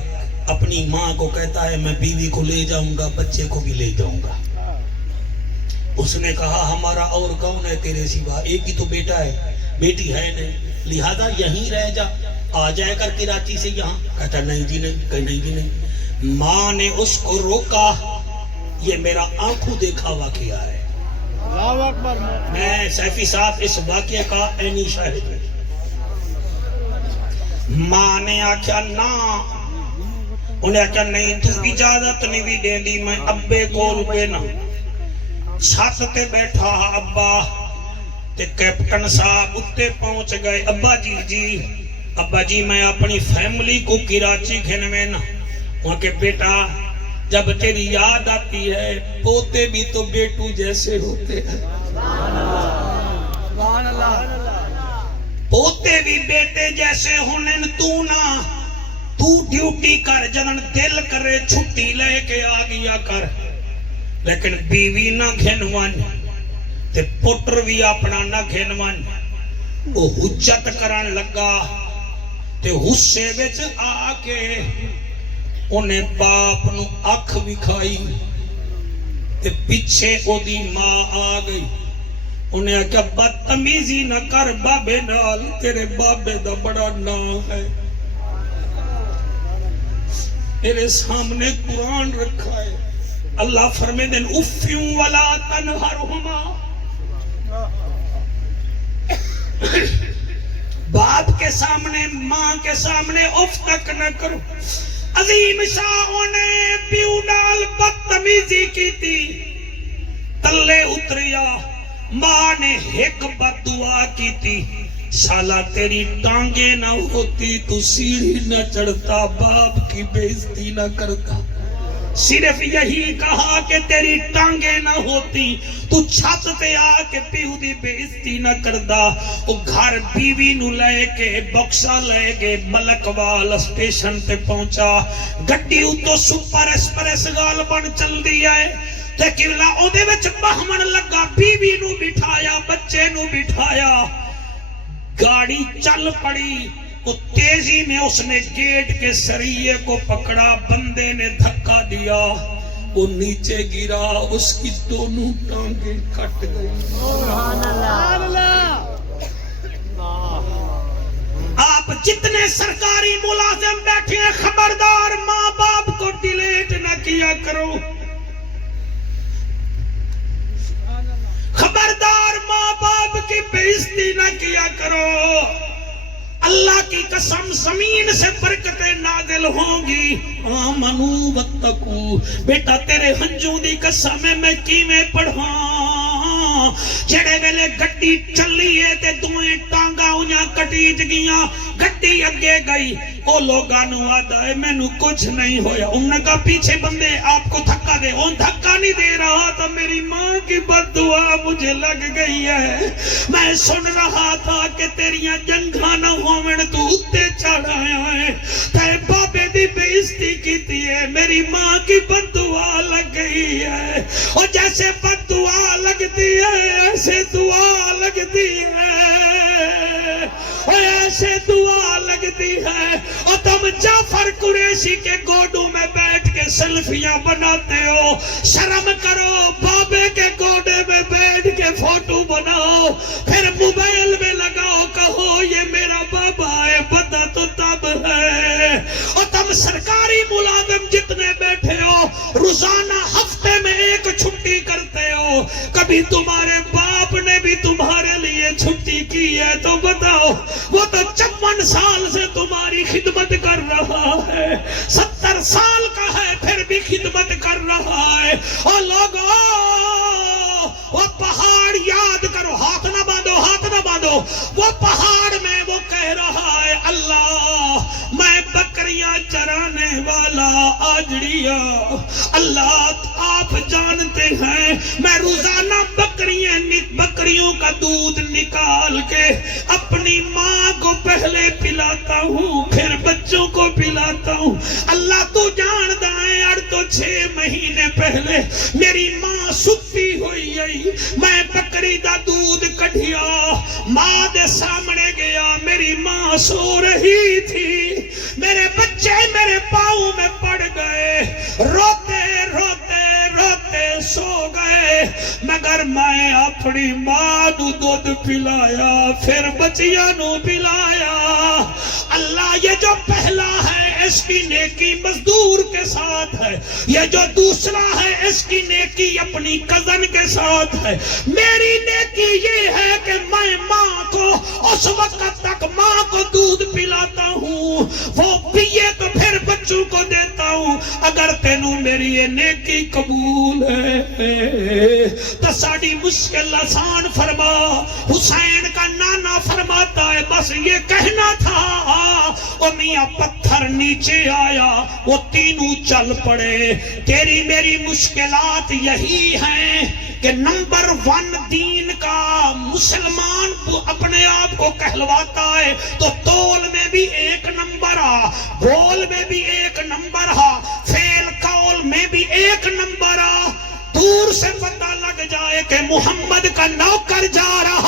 اپنی ماں کو کہتا ہے میں بیوی کو لے جاؤں گا، بچے کو بھی لے جاؤں گا۔ اس نے کہا ہمارا اور کون ہے تیرے سوا، ایک ہی تو بیٹا ہے، بیٹی ہے نہیں، لہذا یہیں رہ جا، آ جائے کر کراچی سے یہاں۔ کہتا نہیں جی نہیں، کہ نہیں جی نہیں۔ ماں نے اس کو روکا، یہ میرا آنکھوں دیکھا واقعہ ہے، اللہ اکبر۔ میں سیفی صاحب اس واقعے کا عینی شاہد ہوں۔ ماں نے آکھیا نا، انہیں آکھیا نہیں تو اجازت نہیں بھی دے دی، میں ابے کول پہ نا چھت تے بیٹھا ابا تے کیپٹن صاحب اتے پہنچ گئے۔ ابا جی میں اپنی فیملی کو کراچی گھنوے نا۔ وہاں کے بیٹا جب تیری یاد آتی ہے پوتے بھی تو بیٹو جیسے ہوتے ہیں، پوتے بھی بیٹے جیسے ہونے، تو ڈیوٹی کر، جنن دل کرے چھٹی لے کے آ گیا کر، لیکن بیوی نہ گھنوان تے پوٹر بھی اپنا نہ گھنوان۔ وہ حجت کرن لگا تے غصے وچ آ کے انہیں باپ نو اکھ وکھائی تے پیچھے او دی ماں آ گئی۔ انہیں کہا بدتمیزی نہ کر بابے نال، تیرے بابے دا بڑا نام ہے، میرے سامنے قرآن رکھا ہے۔ اللہ فرمے دن افیوں ولا تنہرہما، باپ کے سامنے ماں کے سامنے اف تک نہ کرو۔ عظیم شاہوں نے پیو نال بدتمیزی کی تھی، تلے اتریا، ماں نے ایک بد دعا کی تھی، شالا تیری ٹانگیں نہ ہوتی تو سیڑھی نہ چڑھتا، باپ کی بے عزتی نہ کرتا۔ صرف یہی کہا کہ تیری ٹانگیں نہ ہوتی تو چھت تے آ کے پیو دی بے عزتی نہ کردا۔ وہ گھر بیوی نو لے کے بکسا لے گئے، ملکوال اسٹیشن تے پہنچا، گڈی اتو سپر ایکسپریس گال بن چل دی ہے تے کیلا او دے وچ بہمن لگا، بیوی نو بٹھایا، بچے نو بٹھایا، گاڑی چل پڑی۔ تو تیزی میں اس نے گیٹ کے سریے کو پکڑا، بندے نے دھکا دیا، وہ نیچے گرا، اس کی دونوں ٹانگیں کٹ گئی۔ آپ جتنے سرکاری ملازم بیٹھے ہیں، خبردار ماں باپ کو ڈیلیٹ نہ کیا کرو، خبردار ماں باپ کی بے عزتی نہ کیا کرو۔ اللہ کی قسم زمین سے برکتیں نازل ہوں گی۔ آمنو واتقو، بیٹا تیرے ہنجوں دی قسم میں کیویں پڑھاں، جڑے ویلے گڈی چلی ہے تے دوئیں ٹانگاں انہاں کٹیج گیاں، گڈی اگے گئی، او لوگاں نو آدا ہے مینوں کچھ نہیں ہویا، انہاں کا پیچھے بندے آپ کو دھکا دے، ان دھکا نہیں دے رہا تھا، میری ماں کی بد دعا مجھے لگ گئی ہے، میں سن رہا تھا کہ تیریاں جنگاں نہ ہومن تو اتے چڑھ آیا ہے، تے بابے دی بے عزتی کیتی ہے، میری ماں کی بد دعا لگ گئی ہے، اور جیسے بد دعا لگتی ہے ایسے دعا لگتی ہے، اور ایسے دعا لگتی ہے، اور تم جعفر قریشی کے گوڈوں میں بیٹھ کے سیلفیاں بناتے ہو، شرم کرو، بابے کے گوڈے میں بیٹھ کے فوٹو بناؤ، پھر موبائل میں لگاؤ، کہو یہ میرا بابا ہے، پتہ تو تب ہے۔ اور تم سرکاری ملازم جتنے بیٹھے ہو، روزانہ ہفتے میں ایک چھٹی کرتے ہو، کبھی تمہارے باپ نے بھی تمہارے لیے چھٹی کی ہے تو بتاؤ، وہ تو 54 سال سے تمہاری خدمت کر رہا ہے، 70 سال کا ہے پھر بھی خدمت کر رہا ہے۔ اور لوگوں، وہ پہاڑ یاد کرو، ہاتھ نہ باندھو، ہاتھ نہ باندھو، وہ پہاڑ میں وہ کہہ رہا ہے اللہ میں بکریاں چرانے والا آجڑیا، اللہ آپ جانتے ہیں میں روزانہ بکریوں کا دودھ نکال کے اپنی ماں کو پہلے پلاتا ہوں پھر بچوں کو پلاتا ہوں، اللہ تو جانتا ہے، اڑ تو 6 مہینے پہلے میری ماں ستی ہوئی ہے، میں بکری دا دودھ کڈھیا، ماں دے سامنے گیا، میری ماں سو رہی تھی، میرے بچے میرے پاؤں میں پڑ گئے، روتے روتے روتے سو گئے، مگر میں اپنی ماں نو دودھ پلایا، پھر بچیاں نو پلایا۔ اللہ یہ جو پہلا ہے اس کی نیکی مزدور کے ساتھ ہے، یہ جو دوسرا ہے اس کی نیکی اپنی کزن کے ساتھ ہے، میری نیکی یہ ہے کہ میں ماں کو اس وقت تک ماں کو دودھ پلاتا ہوں، وہ پیے تو پھر بچوں کو دیتا ہوں، اگر تینوں میری یہ نیکی قبول ہے تو ساڑی مشکل آسان فرما۔ حسین کا نانا فرماتا ہے بس یہ کہنا تھا، او میاں پتھر نیچے آیا، وہ تینوں چل پڑے، تیری میری مشکلات یہی ہیں کہ نمبر 1 دین کا مسلمان اپنے آپ کو کہلواتا ہے تو تول میں بھی 1 نمبر آ، بول میں بھی 1 نمبر آ، فعل قول میں بھی 1 نمبر آ، دور سے پتہ لگ جائے کہ محمد کا نوکر جا رہا